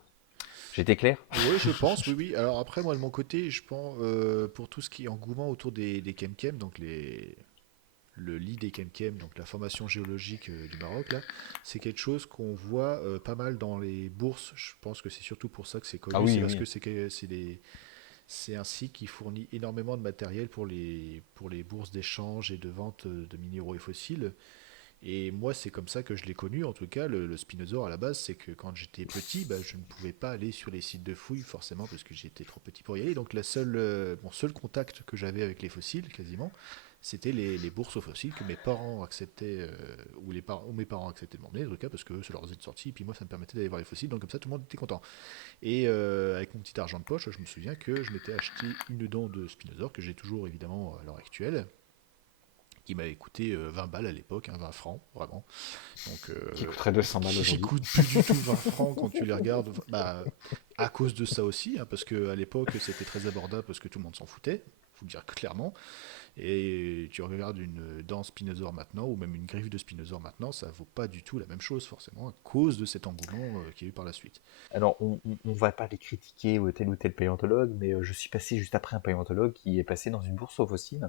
J'étais clair? Oui, je pense, oui, oui. Alors après, moi, de mon côté, je pense, pour tout ce qui est engouement autour des Kemkem, donc le lit des Kemkem, donc la formation géologique du Maroc, là, c'est quelque chose qu'on voit pas mal dans les bourses. Je pense que c'est surtout pour ça que c'est Ah connu, c'est oui, parce oui. que c'est un site qui fournit énormément de matériel pour les bourses d'échange et de vente de minéraux et fossiles. Et moi, c'est comme ça que je l'ai connu, en tout cas, le Spinosaure à la base, c'est que quand j'étais petit, bah, je ne pouvais pas aller sur les sites de fouilles, forcément, parce que j'étais trop petit pour y aller. Donc mon seul contact que j'avais avec les fossiles, quasiment, c'était les bourses aux fossiles que mes parents acceptaient, ou mes parents acceptaient de m'emmener, en tout cas, parce que eux, ça leur faisait de sortie, et puis moi, ça me permettait d'aller voir les fossiles, donc comme ça, tout le monde était content. Et avec mon petit argent de poche, je me souviens que je m'étais acheté une dent de Spinosaure, que j'ai toujours, évidemment, à l'heure actuelle, qui m'avait coûté 20 balles à l'époque, hein, 20 francs, vraiment. Donc, Qui coûterait 200 balles qui aujourd'hui. coûte plus du tout 20 francs quand tu les regardes. Bah, à cause de ça aussi, hein, parce qu'à l'époque, c'était très abordable parce que tout le monde s'en foutait, faut le dire clairement. Et tu regardes une dent Spinosaure maintenant, ou même une griffe de Spinosaure maintenant, ça vaut pas du tout la même chose, forcément, à cause de cet engouement qu'il y a eu par la suite. Alors, on va pas les critiquer ou tel paléontologue, mais je suis passé juste après un paléontologue qui est passé dans une bourse aux fossiles.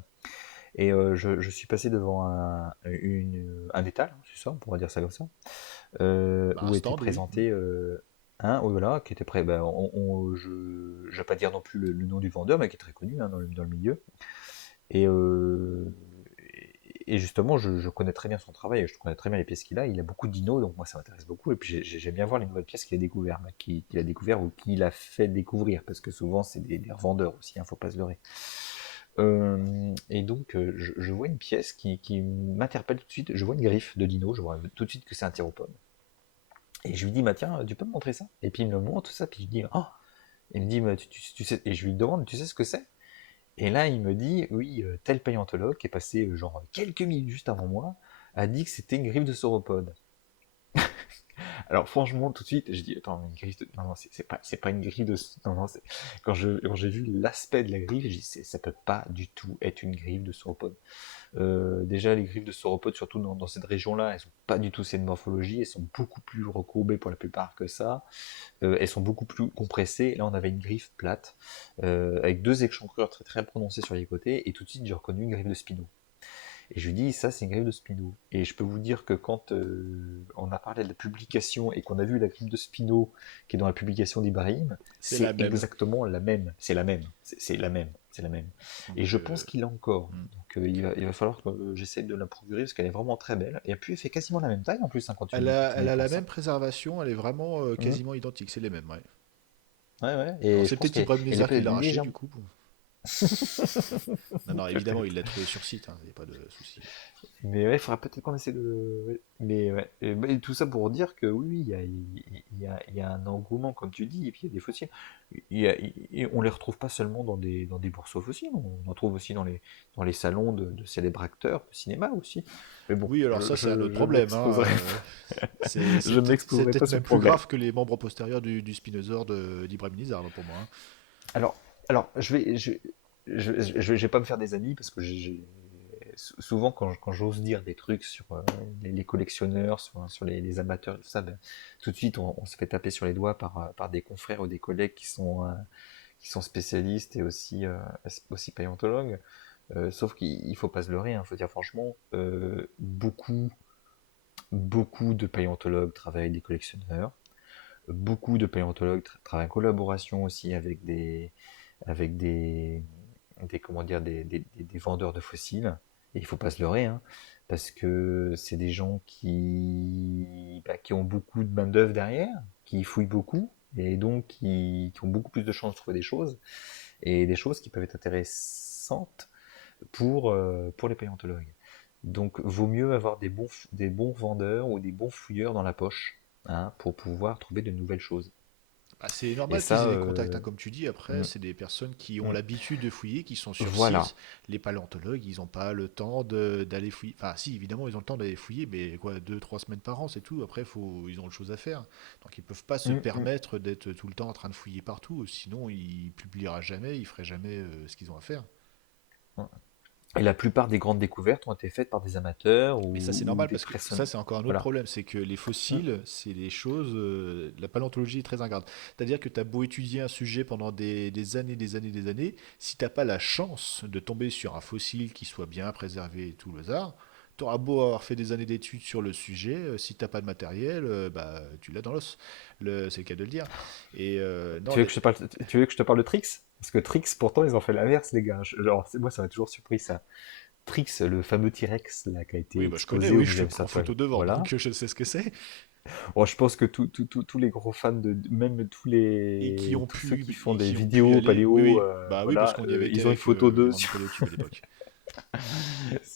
Et je suis passé devant un étal, hein, c'est ça, on pourrait dire ça comme ça, Bah, un où était stand, oui. présenté voilà, qui était prêt. Ben, je ne vais pas dire non plus le nom du vendeur, mais qui est très connu, hein, dans le milieu. Et, et justement, je connais très bien son travail, je connais très bien les pièces qu'il a. Il a beaucoup de dinos, donc moi ça m'intéresse beaucoup. Et puis j'aime bien voir les nouvelles pièces qu'il a découvertes, qu'il a découvert ou qu'il a fait découvrir, parce que souvent c'est des revendeurs aussi, ne faut pas se leurrer. Et donc, je vois une pièce qui m'interpelle tout de suite. Je vois une griffe de dino, je vois tout de suite que c'est un théropode. Et je lui dis, bah tiens, tu peux me montrer ça? Et puis il me le montre, tout ça, puis je dis, oh! Il me dit, bah, tu sais, et je lui demande, tu sais ce que c'est? Et là, il me dit, oui, tel paléontologue qui est passé genre quelques minutes juste avant moi, a dit que c'était une griffe de sauropode. Alors franchement, tout de suite, j'ai dit, attends, une griffe de... Non, non, c'est pas une griffe de... Non, non, quand j'ai vu l'aspect de la griffe, j'ai dit, ça peut pas du tout être une griffe de sauropode. Déjà, les griffes de sauropodes, surtout dans cette région-là, elles sont pas du tout cette morphologie, elles sont beaucoup plus recourbées pour la plupart que ça, elles sont beaucoup plus compressées. Là, on avait une griffe plate, avec deux échancrures très très prononcées sur les côtés, et tout de suite, j'ai reconnu une griffe de Spino. Et je lui dis, ça, c'est une griffe de Spino. Et je peux vous dire que quand on a parlé de la publication et qu'on a vu la griffe de Spino qui est dans la publication d'Ibrahim, C'est la c'est même. exactement la même. C'est la même. C'est la même. C'est la même. Et Donc, je pense qu'il l'a encore. hmm. Donc il va falloir que j'essaie de la procurer parce qu'elle est vraiment très belle. Et puis elle fait quasiment la même taille en plus, hein, quand on Elle y a la pense. même préservation, elle est vraiment Mhm. quasiment identique, c'est les mêmes, ouais. Ouais, ouais. Alors Et je c'est pense peut-être qu'elle Ibrahim elle est Nézar qui peut-être l'a racheté du légèrement. coup. Non, non, évidemment, il l'a trouvé sur site, il n'y a pas de souci. Mais ouais, il faudra peut-être qu'on essaie de. Ouais. Mais ouais. Et tout ça pour dire que oui, il y a un engouement, comme tu dis, et puis il y a des fossiles. On les retrouve pas seulement dans des bourses aux fossiles, on en trouve aussi dans les salons de célèbres acteurs de cinéma aussi. Mais bon, Oui, alors ça, c'est un autre je ne problème, hein. m'exposerai je ne C'est m'exposerai pas peut-être à ce même plus problème. grave que les membres postérieurs du Spinosaure d'Ibrahim Nizar, pour moi, hein. Alors, alors je vais pas me faire des amis parce que souvent quand j'ose dire des trucs sur les collectionneurs, sur les amateurs et tout ça, ben, tout de suite on se fait taper sur les doigts par des confrères ou des collègues qui sont spécialistes et aussi paléontologues. Sauf qu'il faut pas se leurrer, il faut dire franchement, beaucoup de paléontologues travaillent avec des collectionneurs, beaucoup de paléontologues travaillent en collaboration aussi avec comment dire, des vendeurs de fossiles. Et il faut pas se leurrer, hein, parce que c'est des gens qui ont beaucoup de main-d'œuvre derrière, qui fouillent beaucoup, et donc qui ont beaucoup plus de chances de trouver des choses, et des choses qui peuvent être intéressantes pour les paléontologues. Donc, vaut mieux avoir des bons vendeurs ou des bons fouilleurs dans la poche, hein, pour pouvoir trouver de nouvelles choses. Ah, c'est Et normal qu'ils aient ça, des contacts, hein, comme tu dis. Après, mm, c'est des personnes qui ont mm, l'habitude de fouiller, qui sont sur voilà. site. Les paléontologues, ils n'ont pas le temps d'aller fouiller. Enfin, si, évidemment, ils ont le temps d'aller fouiller, mais quoi, 2, 3 semaines par an, c'est tout. Après, ils ont autre chose à faire. Donc, ils peuvent pas se Mm, mm. permettre d'être tout le temps en train de fouiller partout. Sinon, ils publiera jamais, ils feraient jamais ce qu'ils ont à faire. Et la plupart des grandes découvertes ont été faites par des amateurs Mais ça, c'est ou normal des parce que ça, personnes. c'est encore un autre Voilà. problème. C'est que les Mm. fossiles, c'est des choses. La paléontologie est très ingrate. C'est-à-dire que tu as beau étudier un sujet pendant des années, des années, des années, si t'as pas la chance de tomber sur un fossile qui soit bien préservé et tout le hasard, tu auras beau avoir fait des années d'études sur le sujet, si t'as pas de matériel, bah, tu l'as dans l'os. C'est le cas de le dire. Et non, Tu veux que je te parle, tu veux que je te parle de Trix? Parce que Trix, pourtant, ils ont fait l'inverse, les gars. Genre, moi, ça m'a toujours surpris, ça. Trix, le fameux T-Rex, là, qui a été oui, bah, je connais, exposé au oui, je musée suis de pris en Saint-Paul. photo devant, Voilà. donc je sais ce que c'est. Bon, je pense que tous les gros fans même Et tous ceux qui font et des qui ont pu y vidéos aller. Oui, paléo, oui. Bah oui, parce voilà, qu'on y avait été ils ont une avec photo les d'eux membres de Paléotube à l'époque.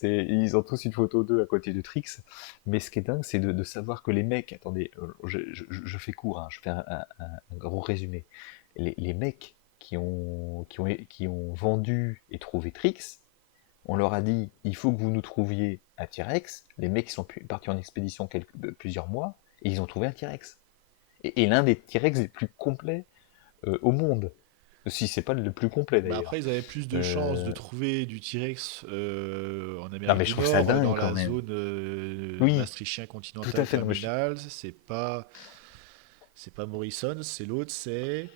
ils ont tous une photo d'eux à côté de Trix. Mais ce qui est dingue, c'est de savoir que les mecs, attendez, je fais court, hein, je fais un gros résumé. Les mecs qui ont vendu et trouvé Trix, on leur a dit, il faut que vous nous trouviez un T-Rex. Les mecs sont partis en expédition plusieurs mois et ils ont trouvé un T-Rex. Et l'un des T-Rex les plus complets au monde. Si c'est pas le plus complet Bah d'ailleurs. après, ils avaient plus de chances de Euh, trouver du T-Rex en Non Amérique mais je du trouve ça Nord, dans dingue quand la même. zone Oui, maastrichtien tout à continental fait. Non, mais terminal. C'est pas Morrison, c'est l'autre, c'est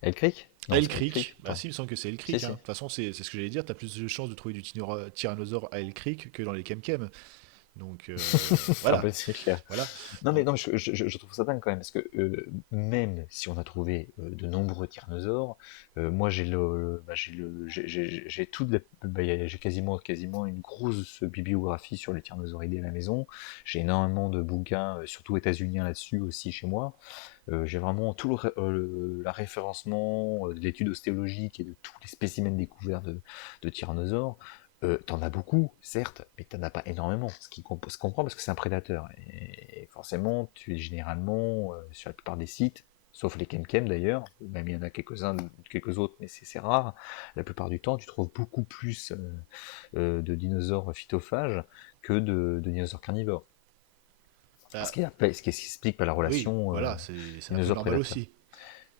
El Cric? Non, El c'est pas El Creek. Cric. Bah Attends. si, il me semble que c'est El Si, Creek, hein. De si. toute façon, c'est ce que j'allais dire. T'as plus de chances de trouver du tyrannosaure à El Creek que dans les Kem. Donc Ah voilà, bah, c'est clair. voilà. Non mais Donc non, mais je trouve ça dingue quand même parce que même si on a trouvé de nombreux tyrannosaures, moi j'ai tout j'ai quasiment une grosse bibliographie sur les tyrannosauridés à la maison. J'ai énormément de bouquins, surtout états-uniens là-dessus aussi chez moi. J'ai vraiment tout la référencement de l'étude ostéologique et de tous les spécimens découverts de tyrannosaures. T'en as beaucoup, certes, mais t'en as pas énormément, ce qui se comprend parce que c'est un prédateur. Et forcément, tu es généralement, sur la plupart des sites, sauf les Kem d'ailleurs, même il y en a quelques autres, mais c'est rare, la plupart du temps, tu trouves beaucoup plus de dinosaures phytophages que de dinosaures carnivores. bah, Ce qui explique par la oui, relation voilà, c'est un peu normal dinosaure-prédateur. aussi.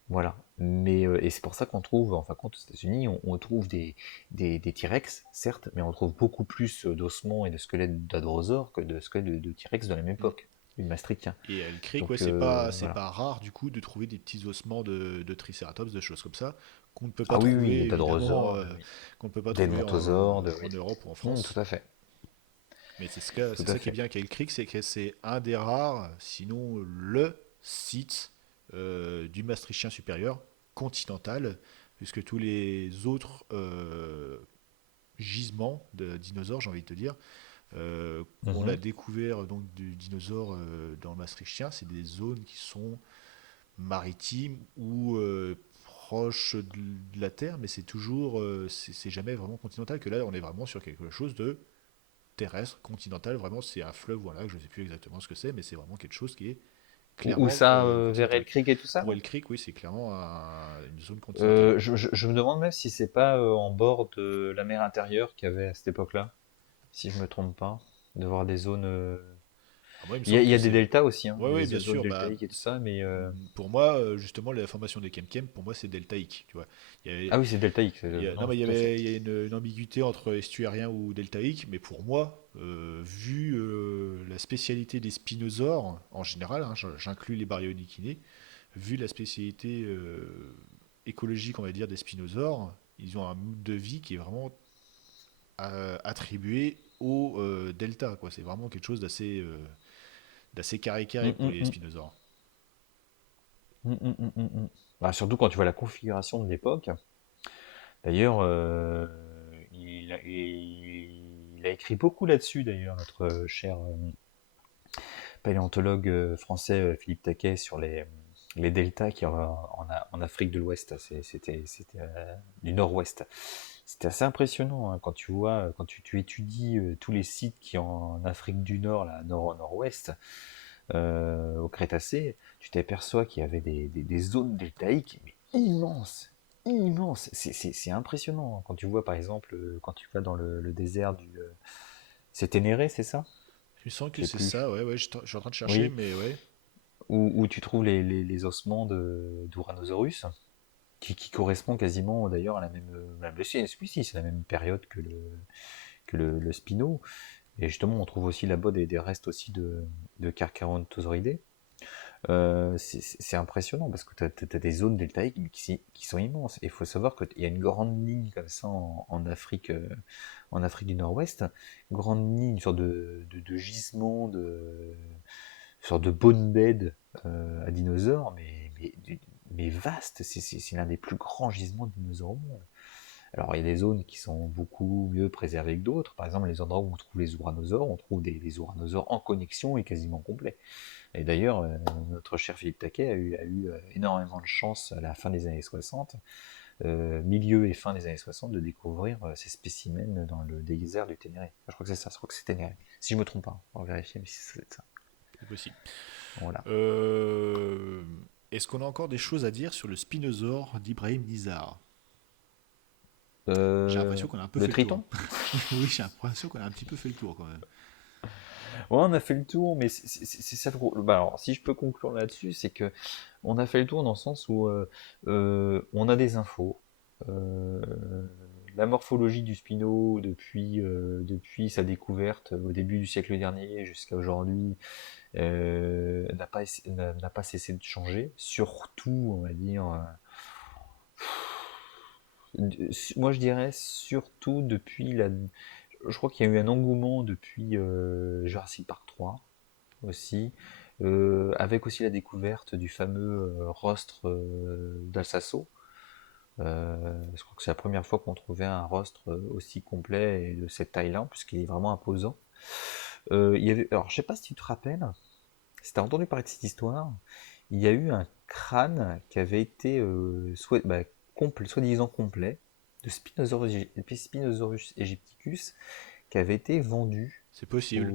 Voilà. Mais, et c'est pour ça qu'on trouve, en fin de compte, aux États-Unis, on trouve des T-Rex, certes, mais on trouve beaucoup plus d'ossements et de squelettes d'adrosaures que de squelettes de T-Rex de la même Mm. époque, du Maastrichtien. Et El Creek, ouais, Donc, c'est voilà. pas rare du coup de trouver des petits ossements de Triceratops, de choses comme ça, qu'on ne peut pas Ah oui, oui, trouver des évidemment, Tadrosaures, oui. qu'on ne peut pas Des trouver Edmontosaures, en oui. Europe ou en Tout France. à fait. Mais Tout c'est à ça qui est fait. bien avec El Creek, c'est que c'est un des rares, sinon le site du Maastrichtien supérieur continental, puisque tous les autres gisements de dinosaures, j'ai envie de te dire, qu'on a Mhm. découvert donc du dinosaure dans le Maastrichtien, c'est des zones qui sont maritimes ou proches de la Terre, mais c'est toujours, c'est jamais vraiment continental, que là on est vraiment sur quelque chose de terrestre, continental, vraiment c'est un fleuve ou un lac, je ne sais plus exactement ce que c'est, mais c'est vraiment quelque chose qui est Où clairement ça, vers continental. El Creek et tout ça, Pour là? El Creek, oui, c'est clairement une zone continentale. Je me demande même si c'est pas en bord de la mer intérieure qu'il y avait à cette époque-là, si je me trompe pas, de voir des zones. Ah, moi, il me semble Il y que a des c'est. deltas aussi, hein. Oui, Il y a oui, des bien zones sûr. Bah, deltaïques et tout ça, mais pour moi, justement, la formation des Kem, pour moi, c'est deltaïque. Tu vois. Il y avait, ah oui, c'est deltaïque. non, Non, mais tout à fait. il y a une ambiguïté entre estuarien ou deltaïque, mais pour moi, vu la spécialité des spinosaures, en général, hein, j'inclus les baryonychinés, vu la spécialité écologique, on va dire, des spinosaures, ils ont un mode de vie qui est vraiment attribué au delta, quoi. C'est vraiment quelque chose d'assez carré Mm, carré pour mm, les mm. spinosaures. Mm, mm, mm, mm, mm. Bah, surtout quand tu vois la configuration de l'époque. D'ailleurs, il a écrit beaucoup là-dessus, d'ailleurs, notre cher paléontologue français Philippe Taquet sur les deltas qu'il y a en Afrique de l'Ouest, c'était du Nord-Ouest. C'était assez impressionnant hein, quand tu vois, quand tu étudies tous les sites qui en Afrique du Nord, là, Nord-Ouest. au Crétacé, tu t'aperçois qu'il y avait des zones deltaïques mais immenses, immenses. C'est impressionnant, hein. Quand tu vois, par exemple, quand tu vas dans le désert c'est Ténéré, c'est ça? Il me semble Je que sais c'est ça, plus. ouais, ouais, je suis en train de chercher, Oui, mais ouais. où tu trouves les ossements d'Uranosaurus, qui correspond quasiment d'ailleurs à la même si, c'est la même période que le Spino. Et justement, on trouve aussi là-bas des restes aussi de Carcharodontosauridae. C'est impressionnant parce que tu as des zones deltaïques qui sont immenses. Et il faut savoir qu'il y a une grande ligne comme ça en Afrique du Nord-Ouest, grande ligne, une sorte de gisement, une sorte de bone bed à dinosaures, mais vaste. C'est l'un des plus grands gisements de dinosaures au monde. Alors, il y a des zones qui sont beaucoup mieux préservées que d'autres. Par exemple, les endroits où on trouve les uranosaures, on trouve des uranosaures en connexion et quasiment complets. Et d'ailleurs, notre cher Philippe Taquet a eu énormément de chance à la fin des années 60, milieu et fin des années 60, de découvrir ces spécimens dans le désert du Ténéré. Je crois que c'est ça, je crois que c'est Ténéré. Si je me trompe pas, on va vérifier, mais si c'est ça. C'est possible. Voilà. Euh, Est-ce qu'on a encore des choses à dire sur le spinosaure d'Ibrahim Nizar? J'ai l'impression qu'on a un peu Le fait le tour, triton. hein. Oui, j'ai l'impression qu'on a un petit peu fait le tour quand même. Ouais, on a fait le tour, mais c'est ça. Bah alors, si je peux conclure là-dessus, c'est que on a fait le tour dans le sens où on a des infos. Euh, la morphologie du Spino depuis sa découverte au début du siècle dernier jusqu'à aujourd'hui n'a pas cessé de changer. Surtout, on va dire, moi je dirais surtout depuis je crois qu'il y a eu un engouement depuis Jurassic Park 3 aussi, avec aussi la découverte du fameux rostre d'Alsasso. Je crois que c'est la première fois qu'on trouvait un rostre aussi complet et de cette taille-là, puisqu'il est vraiment imposant. Alors, je sais pas si tu te rappelles, si tu as entendu parler de cette histoire, il y a eu un crâne qui avait été soi-disant complet de Spinosaurus aegypticus qui avait été vendu C'est possible.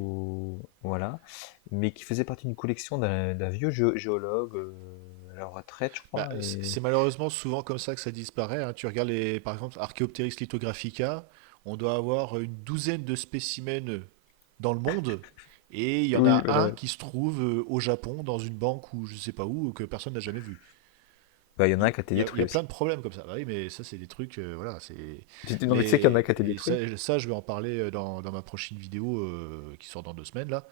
voilà, mais qui faisait partie d'une collection d'un vieux géologue à la retraite, je Bah, crois. Et... c'est malheureusement souvent comme ça que ça disparaît, hein. Tu regardes par exemple Archaeopteryx lithographica, on doit avoir une douzaine de spécimens dans le monde, et il y en Oui, a un voilà. qui se trouve au Japon, dans une banque ou je sais pas où, que personne n'a jamais vu. Bah, il y en a Il un y, qui a été il y détruit a plein aussi. de problèmes comme ça. Bah oui, mais ça, c'est des trucs, voilà, c'est. Non, mais tu sais qu'il y en a un Mais qui a été et détruit. ça, je vais en parler dans ma prochaine vidéo qui sort dans 2 semaines là.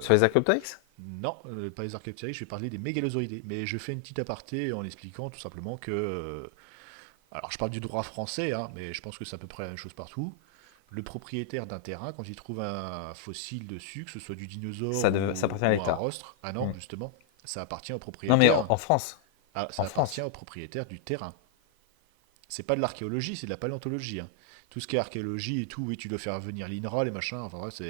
Sur les Archaeopteryx? Non, pas les Archaeopteryx, je vais parler des mégalosauridés. Mais je fais une petite aparté en expliquant tout simplement que. Alors, je parle du droit français, hein, mais je pense que c'est à peu près la même chose partout. Le propriétaire d'un terrain, quand il trouve un fossile dessus, que ce soit du dinosaure Ça appartient à ou un l'État. rostre, ah non, Hmm. justement, ça appartient au Non, mais propriétaire. en France. Ça En appartient France. au propriétaire du terrain. C'est pas de l'archéologie, c'est de la paléontologie, hein. Tout ce qui est archéologie et tout, oui, tu dois faire venir l'INRA, les machins, enfin bref,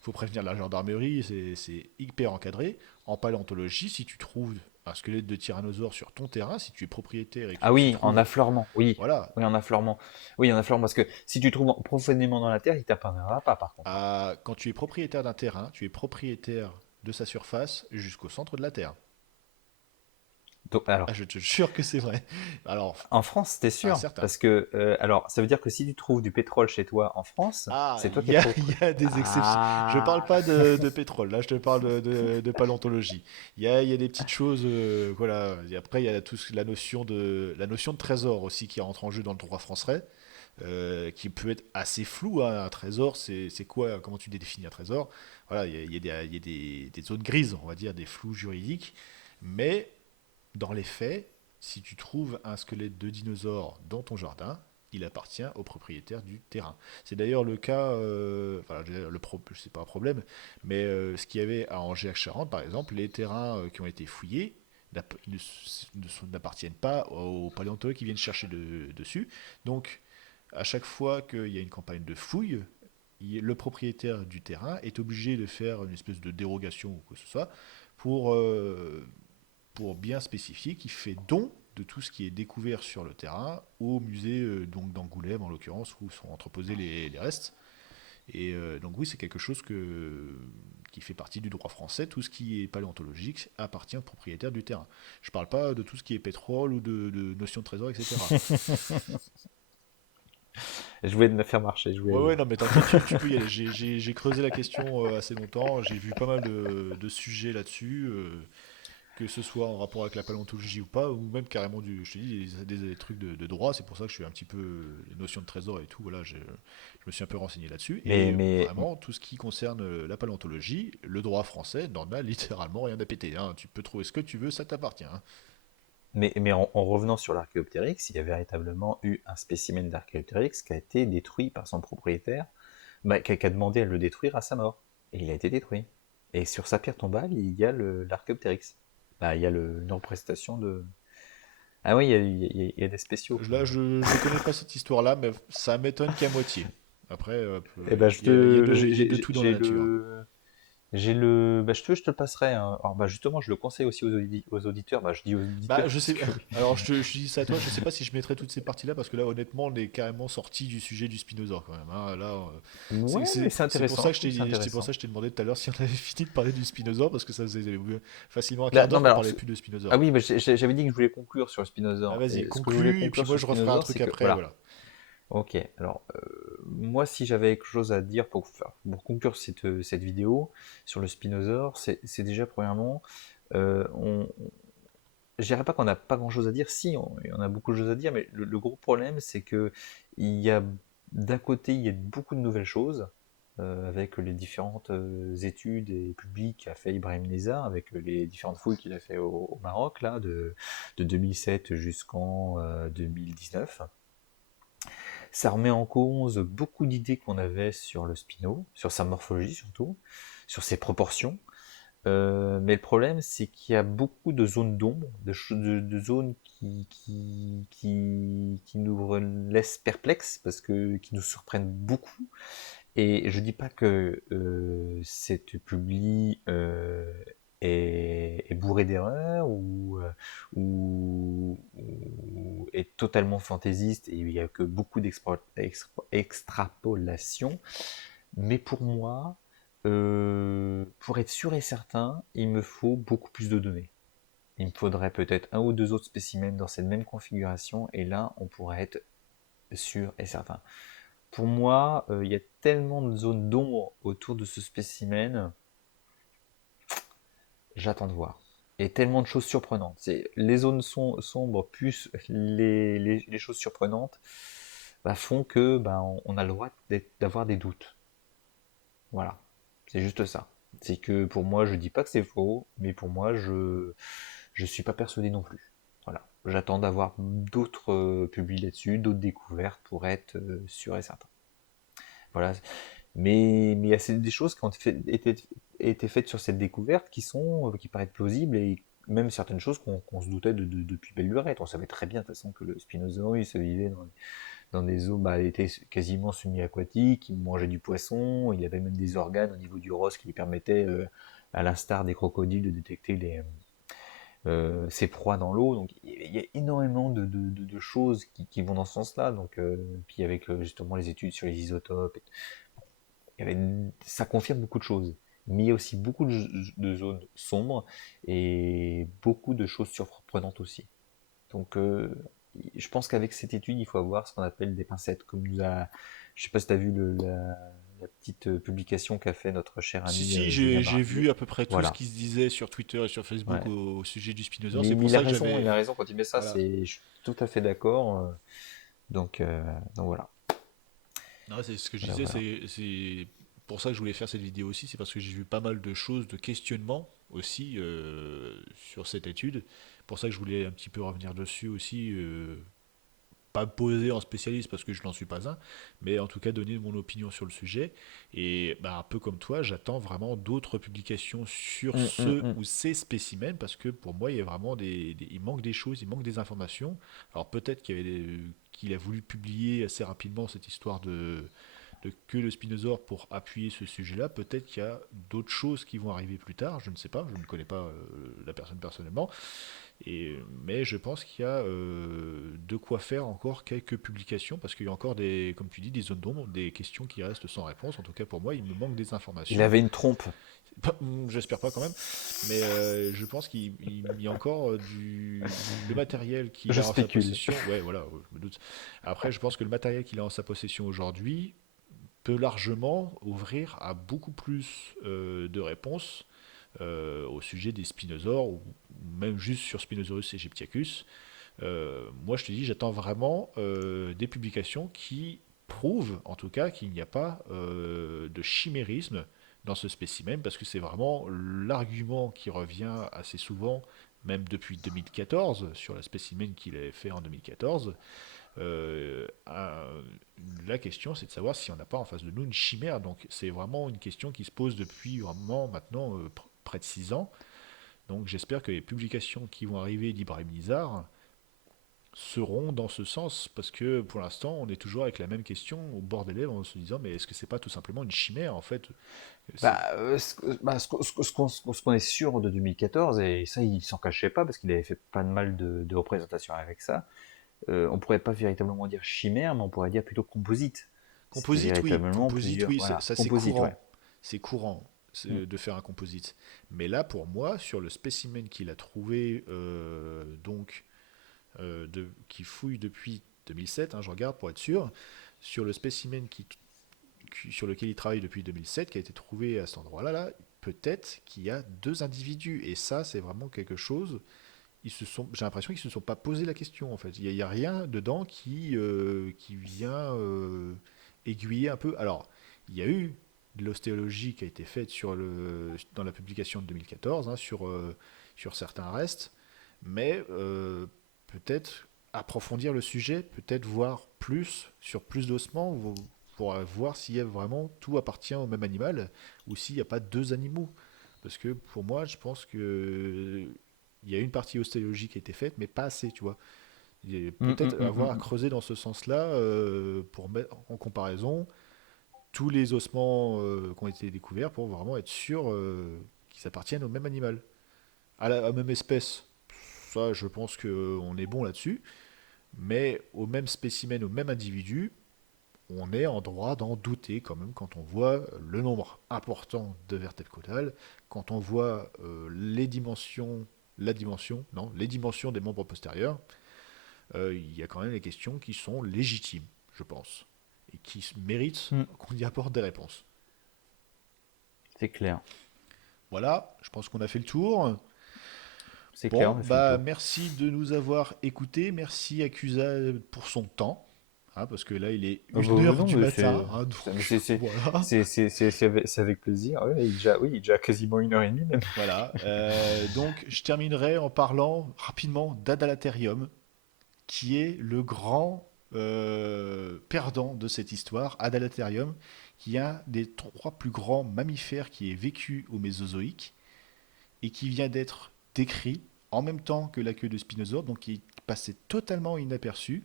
faut prévenir la gendarmerie, c'est hyper encadré. En paléontologie, si tu trouves un squelette de tyrannosaure sur ton terrain, si tu es propriétaire et que Ah tu oui, en trouves, affleurement. Oui. voilà, Oui, en affleurement. Oui, en affleurement. Parce que si tu trouves profondément dans la terre, il t'appartiendra pas, par contre, hein. quand tu es propriétaire d'un terrain, tu es propriétaire de sa surface jusqu'au centre de la Terre. Donc, Ah, alors, je te jure que c'est vrai. Alors, en France, t'es un sûr? certain. Parce que, alors, ça veut dire que si tu trouves du pétrole chez toi en France, Ah, c'est toi il qui es y a, propre. il y a des exceptions. Je parle Ah! pas de pétrole, là je te parle de paléontologie. Il y a des petites choses, voilà. Et après, il y a la notion de trésor aussi qui rentre en jeu dans le droit français, qui peut être assez flou, hein. Un trésor, c'est quoi? Comment tu définis un trésor? Voilà, il y a des zones grises, on va dire, des flous juridiques. Mais dans les faits, si tu trouves un squelette de dinosaure dans ton jardin, il appartient au propriétaire du terrain. C'est d'ailleurs le cas, enfin, c'est pas un problème, mais ce qu'il y avait à Angers-Charentes, par exemple, les terrains qui ont été fouillés n'appartiennent pas aux paléontologues qui viennent chercher dessus. Donc, à chaque fois qu'il y a une campagne de fouille, le propriétaire du terrain est obligé de faire une espèce de dérogation ou quoi que ce soit pour, euh, pour bien spécifier qu'il fait don de tout ce qui est découvert sur le terrain au musée donc d'Angoulême en l'occurrence où sont entreposés les restes. Et donc oui, c'est quelque chose qui fait partie du droit français. Tout ce qui est paléontologique appartient au propriétaire du terrain. Je parle pas de tout ce qui est pétrole ou de notion de trésor, etc. Je voulais me faire marcher, je Ouais, voulais. ouais, non, mais t'inquiète, tu peux y aller. J'ai creusé la question assez longtemps. J'ai vu pas mal de sujets là-dessus, que ce soit en rapport avec la paléontologie ou pas, ou même carrément je te dis, des trucs de droit. C'est pour ça que je suis un petit peu les notions de trésor et tout. Voilà, je me suis un peu renseigné là-dessus. Mais, Et mais, vraiment, tout ce qui concerne la paléontologie, le droit français n'en a littéralement rien à péter, hein. Tu peux trouver ce que tu veux, ça t'appartient, hein. mais en revenant sur l'Archéoptérix, il y a véritablement eu un spécimen d'Archéoptérix qui a été détruit par son propriétaire, bah, qui a demandé à le détruire à sa mort. Et il a été détruit. Et sur sa pierre tombale, il y a l'Archéoptérix. Bah, il y a une représentation de. Ah oui, il y a des spéciaux, quoi. Là, je connais pas cette histoire-là, mais ça m'étonne qu'à moitié. Après, Eh ben, il y a de tout dans la nature. je te le passerai, hein. Alors, bah, justement, je le conseille aussi aux auditeurs. Bah, je dis aux Bah, auditeurs je parce sais. que Alors, je dis ça à toi. Je sais pas si je mettrai toutes ces parties-là parce que là, honnêtement, on est carrément sorti du sujet du Spinosaure quand même, hein. Là, ouais, mais c'est c'est pour ça intéressant. que Je trouve que c'est c'est pour ça intéressant. que je t'ai demandé tout à l'heure si on avait fini de parler du Spinosaure parce que ça faisait facilement un quart Là, non, d'heure mais qu'on alors, parlait plus de Spinosaure. ah oui, bah, j'avais dit que je voulais conclure sur le Ah, Spinosaure. vas-y, Et ce que je voulais conclus et puis conclure moi sur le je referai un Spinosaure, c'est truc que après. voilà. Voilà. Ok. Alors, moi, si j'avais quelque chose à dire pour conclure cette vidéo sur le Spinosaure, c'est déjà premièrement, je dirais pas qu'on n'a pas grand-chose à dire. Si, on a beaucoup de choses à dire, mais le gros problème, c'est que il y a d'un côté, il y a beaucoup de nouvelles choses avec les différentes études et publics qu'a fait Ibrahim Neza, avec les différentes fouilles qu'il a fait au Maroc là, de 2007 jusqu'en 2019. Ça remet en cause beaucoup d'idées qu'on avait sur le Spino, sur sa morphologie surtout, sur ses proportions. Mais le problème, c'est qu'il y a beaucoup de zones d'ombre, de zones qui nous laissent perplexes, parce que qui nous surprennent beaucoup. Et je dis pas que cette publi est bourrée d'erreurs ou est totalement fantaisiste et il y a que beaucoup d'extrapolation. Mais pour moi, pour être sûr et certain, il me faut beaucoup plus de données. Il me faudrait peut-être un ou deux autres spécimens dans cette même configuration, et là, on pourrait être sûr et certain. Pour moi, il y a tellement de zones d'ombre autour de ce spécimen, j'attends de voir. Et tellement de choses surprenantes. C'est les zones sombres plus les choses surprenantes bah, font que bah, on a le droit d'avoir des doutes. Voilà, c'est juste ça. C'est que pour moi, je dis pas que c'est faux, mais pour moi, je suis pas persuadé non plus. Voilà, j'attends d'avoir d'autres publis là-dessus, d'autres découvertes pour être sûr et certain. Voilà, mais il y a des choses qui ont été faites sur cette découverte qui paraissent plausibles et même certaines choses qu'on se doutait depuis belle lurette. On savait très bien de toute façon que le Spinosaurus se vivait dans des eaux, bah, il était quasiment semi-aquatique, il mangeait du poisson, il avait même des organes au niveau du ros qui lui permettaient, à l'instar des crocodiles, de détecter ses proies dans l'eau. Donc il y a énormément de choses qui vont dans ce sens-là. Donc, puis avec justement les études sur les isotopes, ça confirme beaucoup de choses. Mais il y a aussi beaucoup de zones sombres et beaucoup de choses surprenantes aussi. Donc, je pense qu'avec cette étude, il faut avoir ce qu'on appelle des pincettes, je sais pas si tu as vu la petite publication qu'a fait notre cher Si, ami si, Julien j'ai Barbier. vu à peu près tout ce Voilà. qui se disait sur Twitter et sur Facebook Ouais. au sujet du Spinosaure. Mais, C'est mais pour il a ça que raison, il j'avais. a raison quand il met ça. Voilà. Je suis tout à fait d'accord. Donc, donc voilà. Non, c'est ce que je Voilà, disais, voilà. c'est pour ça que je voulais faire cette vidéo aussi, c'est parce que j'ai vu pas mal de choses, de questionnements aussi sur cette étude. Pour ça que je voulais un petit peu revenir dessus aussi, pas me poser en spécialiste parce que je n'en suis pas un, mais en tout cas donner mon opinion sur le sujet. Et bah, un peu comme toi, j'attends vraiment d'autres publications sur Hum, hum, ce hum. ou ces spécimens parce que pour moi, il y a vraiment il manque des choses, il manque des informations. Alors peut-être qu'il a voulu publier assez rapidement cette histoire de que le Spinosaure pour appuyer ce sujet-là. Peut-être qu'il y a d'autres choses qui vont arriver plus tard, je ne sais pas, je ne connais pas la personne personnellement. Mais je pense qu'il y a de quoi faire encore quelques publications, parce qu'il y a encore des, comme tu dis, des zones d'ombre, des questions qui restent sans réponse. En tout cas, pour moi, il me manque des Il informations. avait une trompe. J'espère pas quand même, mais je pense qu'il y a encore le matériel qu'il Je a en sa spécule. possession. Ouais, voilà, ouais, je me doute. Après, je pense que le matériel qu'il a en sa possession aujourd'hui peut largement ouvrir à beaucoup plus de réponses au sujet des spinosaures, ou même juste sur Spinosaurus aegyptiacus. Moi, je te dis, j'attends vraiment des publications qui prouvent, en tout cas, qu'il n'y a pas de chimérisme dans ce spécimen, parce que c'est vraiment l'argument qui revient assez souvent, même depuis 2014, sur le spécimen qu'il avait fait en 2014. La question, c'est de savoir si on n'a pas en face de nous une chimère. Donc, c'est vraiment une question qui se pose depuis vraiment maintenant près de 6 ans. Donc, j'espère que les publications qui vont arriver d'Ibrahim Nizar seront dans ce sens, parce que pour l'instant, on est toujours avec la même question au bord des lèvres en se disant, mais est-ce que c'est pas tout simplement une chimère en fait? C'est Ce qu'on est sûr de 2014, et ça il s'en cachait pas parce qu'il avait fait pas de mal de représentations avec ça, on pourrait pas véritablement dire chimère, mais on pourrait dire plutôt composite. C'était véritablement composite, plusieurs. oui, Voilà, ça composite, ouais. c'est courant Mm. de faire un composite. Mais là, pour moi, sur le spécimen qu'il a trouvé, qui fouille depuis 2007, hein, je regarde pour être sûr, sur le spécimen sur lequel il travaille depuis 2007, qui a été trouvé à cet endroit-là, là, peut-être qu'il y a deux individus. Et ça, c'est vraiment quelque chose. J'ai l'impression qu'ils ne se sont pas posé la question, en fait. Il y a rien dedans qui vient aiguiller un peu. Alors, il y a eu de l'ostéologie qui a été faite dans la publication de 2014, hein, sur certains restes, mais peut-être approfondir le sujet, peut-être voir plus sur plus d'ossements pour voir si vraiment tout appartient au même animal ou s'il n'y a pas deux animaux. Parce que pour moi, je pense que il y a une partie ostéologique qui a été faite, mais pas assez, tu vois. Mm, mm, Peut-être mm, avoir à mm. creuser dans ce sens-là pour mettre en comparaison tous les ossements qui ont été découverts pour vraiment être sûr qu'ils appartiennent au même animal, à la même espèce. Ça, je pense qu'on est bon là-dessus. Mais au même spécimen, au même individu, on est en droit d'en douter quand même quand on voit le nombre important de vertèbres caudales, quand on voit les dimensions des membres postérieurs. Il y a quand même des questions qui sont légitimes, je pense, et qui méritent Mm. qu'on y apporte des réponses. C'est clair. Voilà, je pense qu'on a fait le tour. C'est clair, Bon, on a fait le bah tour. merci de nous avoir écoutés, merci Accusa pour son temps, hein, parce que là il est Bah, 1 heure non, du mais matin, hein, mais donc voilà. c'est avec plaisir. Ouais, il est déjà quasiment 1 heure et demie même. Voilà. Donc je terminerai en parlant rapidement d'Adalaterium, qui est le grand perdant de cette histoire. Adalaterium, qui est un des trois plus grands mammifères qui ait vécu au Mésozoïque et qui vient d'être décrit en même temps que la queue de Spinosaure, donc qui est passé totalement inaperçu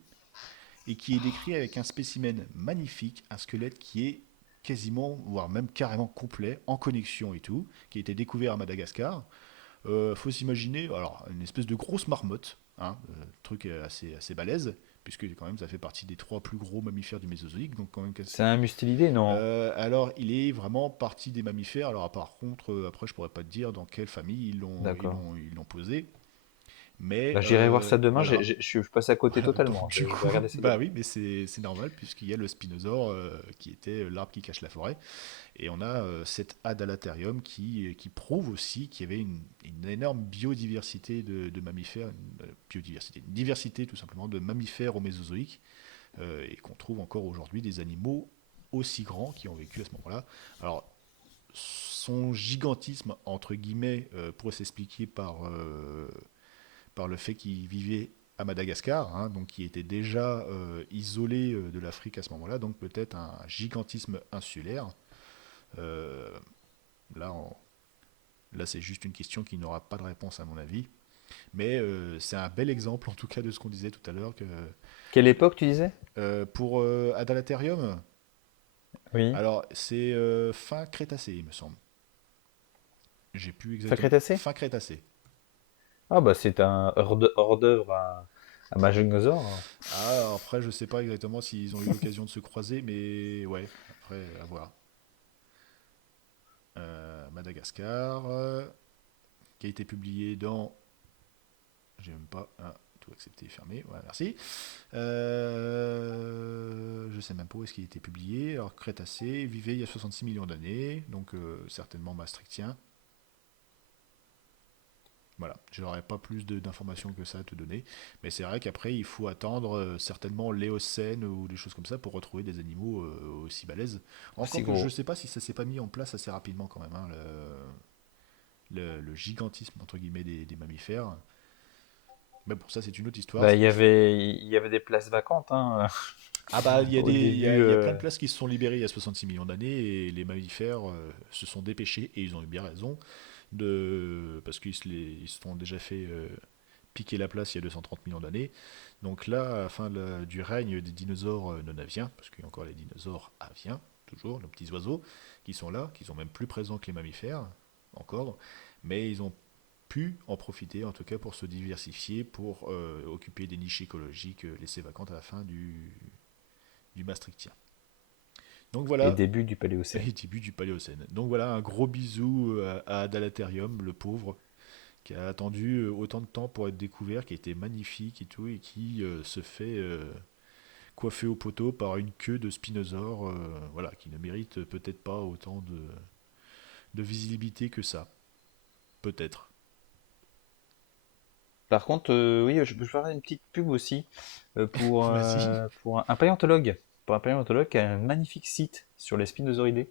et qui est décrit avec un spécimen magnifique, un squelette qui est quasiment, voire même carrément complet, en connexion et tout, qui a été découvert à Madagascar. Faut s'imaginer, alors, une espèce de grosse marmotte, hein, truc assez balèze, puisque quand même ça fait partie des trois plus gros mammifères du Mésozoïque, donc quand même. C'est un mustelidé, non? Alors, il est vraiment partie des mammifères. Alors, par contre, après, je pourrais pas te dire dans quelle famille D'accord. ils l'ont posé, mais Bah, j'irai voir ça demain. voilà. Je passe à côté Voilà, donc totalement. du Je vais coup, regarder ça bah demain. oui, mais c'est normal puisqu'il y a le spinosaure qui était l'arbre qui cache la forêt. Et on a cet Adalaterium qui prouve aussi qu'il y avait une énorme biodiversité de mammifères, une diversité tout simplement de mammifères au Mésozoïque, et qu'on trouve encore aujourd'hui des animaux aussi grands qui ont vécu à ce moment-là. Alors, son gigantisme, entre guillemets, pourrait s'expliquer par le fait qu'il vivait à Madagascar, hein, donc qui était déjà isolé de l'Afrique à ce moment-là, donc peut-être un gigantisme insulaire. Euh, là, là c'est juste une question qui n'aura pas de réponse à mon avis, mais c'est un bel exemple en tout cas de ce qu'on disait tout à l'heure que Quelle époque tu disais? pour Adalaterium, Oui. alors c'est fin Crétacé il me semble. J'ai plus Fin exactement Crétacé? fin Crétacé. Ah bah c'est un hors d'œuvre à Majinosaur, hein. Ah, après, je sais pas exactement s'ils ont eu l'occasion de se croiser, mais ouais, après, à voir. Madagascar, qui a été publié dans. J'ai même pas. Ah, tout accepté, fermé. Voilà, merci. Je sais même pas où est-ce qu'il a été publié. Alors, Crétacé vivait il y a 66 millions d'années, donc certainement maastrichtien. Voilà, je n'aurais pas plus d'informations que ça à te donner. Mais c'est vrai qu'après, il faut attendre certainement l'Éocène ou des choses comme ça pour retrouver des animaux aussi balèzes. Encore Aussi que je ne gros. sais pas si ça s'est pas mis en place assez rapidement quand même, hein, le gigantisme entre guillemets des mammifères. Mais bon, ça c'est une autre histoire. Bah il y avait des places vacantes, hein, Ah bah, au début. il y a plein de places qui se sont libérées il y a 66 millions d'années et les mammifères se sont dépêchés, et ils ont eu bien raison, parce ils se sont déjà fait piquer la place il y a 230 millions d'années. Donc là, à la fin du règne des dinosaures non-aviens, parce qu'il y a encore les dinosaures aviens, toujours, nos petits oiseaux, qui sont là, qui sont même plus présents que les mammifères, encore, mais ils ont pu en profiter, en tout cas pour se diversifier, pour occuper des niches écologiques laissées vacantes à la fin du Maastrichtien. Donc Les voilà, débuts du Paléocène. les débuts du Paléocène. Donc voilà, un gros bisou à Adalaterium, le pauvre, qui a attendu autant de temps pour être découvert, qui était magnifique et tout, et qui se fait coiffer au poteau par une queue de spinosaure, voilà, qui ne mérite peut-être pas autant de visibilité que ça. Peut-être. Par contre, oui, je peux faire une petite pub aussi Vas-y. pour un paléontologue. Pour un paléontologue qui a un magnifique site sur les spinosauridés.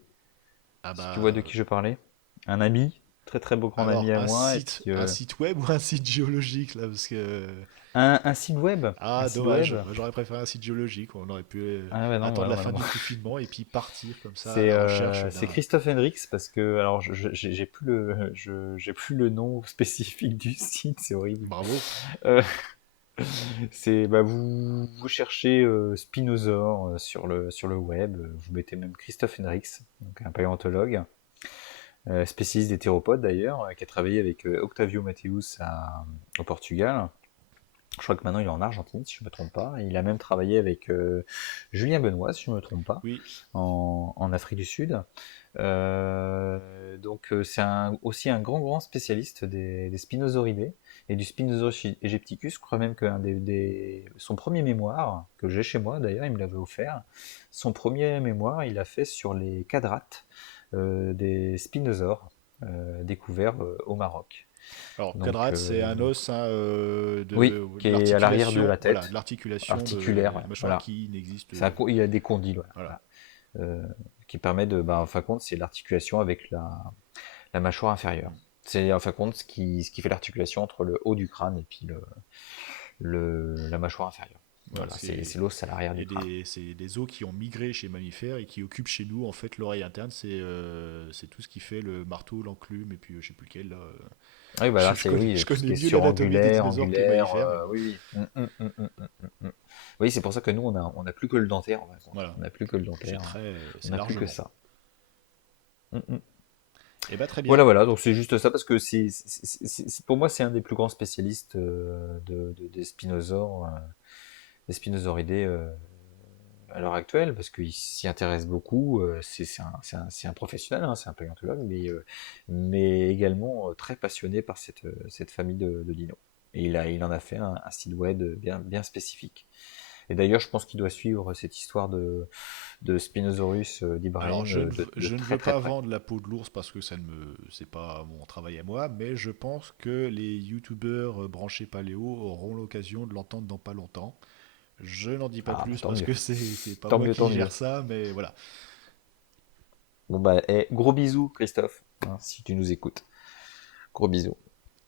Ah Si tu vois de bah. qui je parlais. Un ami, très très beau grand ami Alors, à moi. Et puis, un site web ou un site géologique là, parce que un site web. Un ah, site dommage. web. Moi, j'aurais préféré un site géologique. On aurait pu Ah ouais, non, attendre la fin malheureusement. du confinement et puis partir comme ça à C'est la recherche c'est d'un. Christophe Hendricks parce que alors j'ai plus le nom spécifique du site, c'est horrible. Bravo. Euh, c'est bah vous cherchez Spinosaure sur le web, vous mettez même Christophe Hendricks, donc un paléontologue, spécialiste des théropodes d'ailleurs, qui a travaillé avec Octavio Mateus au Portugal. Je crois que maintenant il est en Argentine, si je ne me trompe pas. Il a même travaillé avec Julien Benoît, si je ne me trompe pas, Oui. en Afrique du Sud. Donc c'est aussi un grand spécialiste des spinosauridés et du Spinosaurus aegypticus. Je crois même que son premier mémoire, que j'ai chez moi d'ailleurs, il me l'avait offert, son premier mémoire, il a fait sur les quadrates des spinosaures découverts au Maroc. Alors, Donc, quadrate, c'est un os hein, oui, qui de est à l'arrière de la l'articulation, voilà, de tête, l'articulation articulaire, de la mâchoire voilà. qui n'existe. Il y a des condyles, voilà. Voilà. Euh, qui permet de, bah, en fin de compte, c'est l'articulation avec la mâchoire inférieure. C'est en fin de compte ce qui fait l'articulation entre le haut du crâne et puis la mâchoire inférieure. Voilà, Voilà, c'est l'os à l'arrière du crâne. c'est des os qui ont migré chez mammifères et qui occupent chez nous en fait l'oreille interne. C'est tout ce qui fait le marteau, l'enclume et puis je sais plus lequel. Là. Oui, bah là, c'est Je oui, tout ce connais qui est mieux l'anatomie des surangulaire, dinosaures que les angulaire, mammifères, mais oui, oui. Oui, c'est pour ça que nous, on a plus que le dentaire, en fin de compte. voilà, On n'a plus que le dentaire, hein. On c'est n'a plus que largement. ça. Mm, mm. Et bah très bien. Voilà, voilà, donc c'est juste ça parce que pour moi c'est un des plus grands spécialistes des spinosaures, des spinosauridés à l'heure actuelle parce qu'il s'y intéresse beaucoup. C'est un professionnel, hein, c'est un paléontologue, mais également très passionné par cette famille de dinos. Et il en a fait un site web bien spécifique. Et d'ailleurs, je pense qu'il doit suivre cette histoire de Spinosaurus Alors d'Ibrahim de je ne très veux très pas près. vendre la peau de l'ours parce que ça ne me c'est pas mon travail à moi, mais je pense que les youtubeurs branchés paléo auront l'occasion de l'entendre dans pas longtemps. Je n'en dis pas Ah, bah, plus tant parce mieux. que c'est pas Tant moi mieux, qui tant gère mieux. ça, mais voilà. Bon bah, gros bisous, Christophe, hein, si tu nous écoutes. Gros bisous.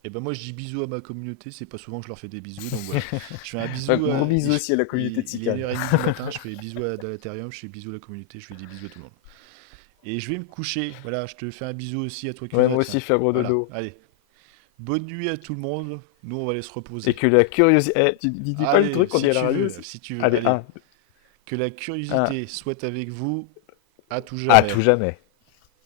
Et ben moi je dis bisous à ma communauté, c'est pas souvent que je leur fais des bisous, donc voilà. Je fais un Bah, bisou gros à. bisous aussi à la communauté de Il est Sicane. 1h30 du matin, je fais bisous à Dalaterium, je fais bisous à la communauté, je fais des bisous à tout le monde. Et je vais me coucher, voilà, je te fais un bisou aussi à toi Ouais, Cusa, moi tiens. aussi, faire gros Voilà, dodo. allez. Bonne nuit à tout le monde, nous on va aller se Et reposer. que la curiosité. Tu dis pas le Allez, truc qu'on dit à la radio aussi. si tu veux, Allez, allez. un, Que la un, curiosité soit avec vous à tout à tout jamais. jamais.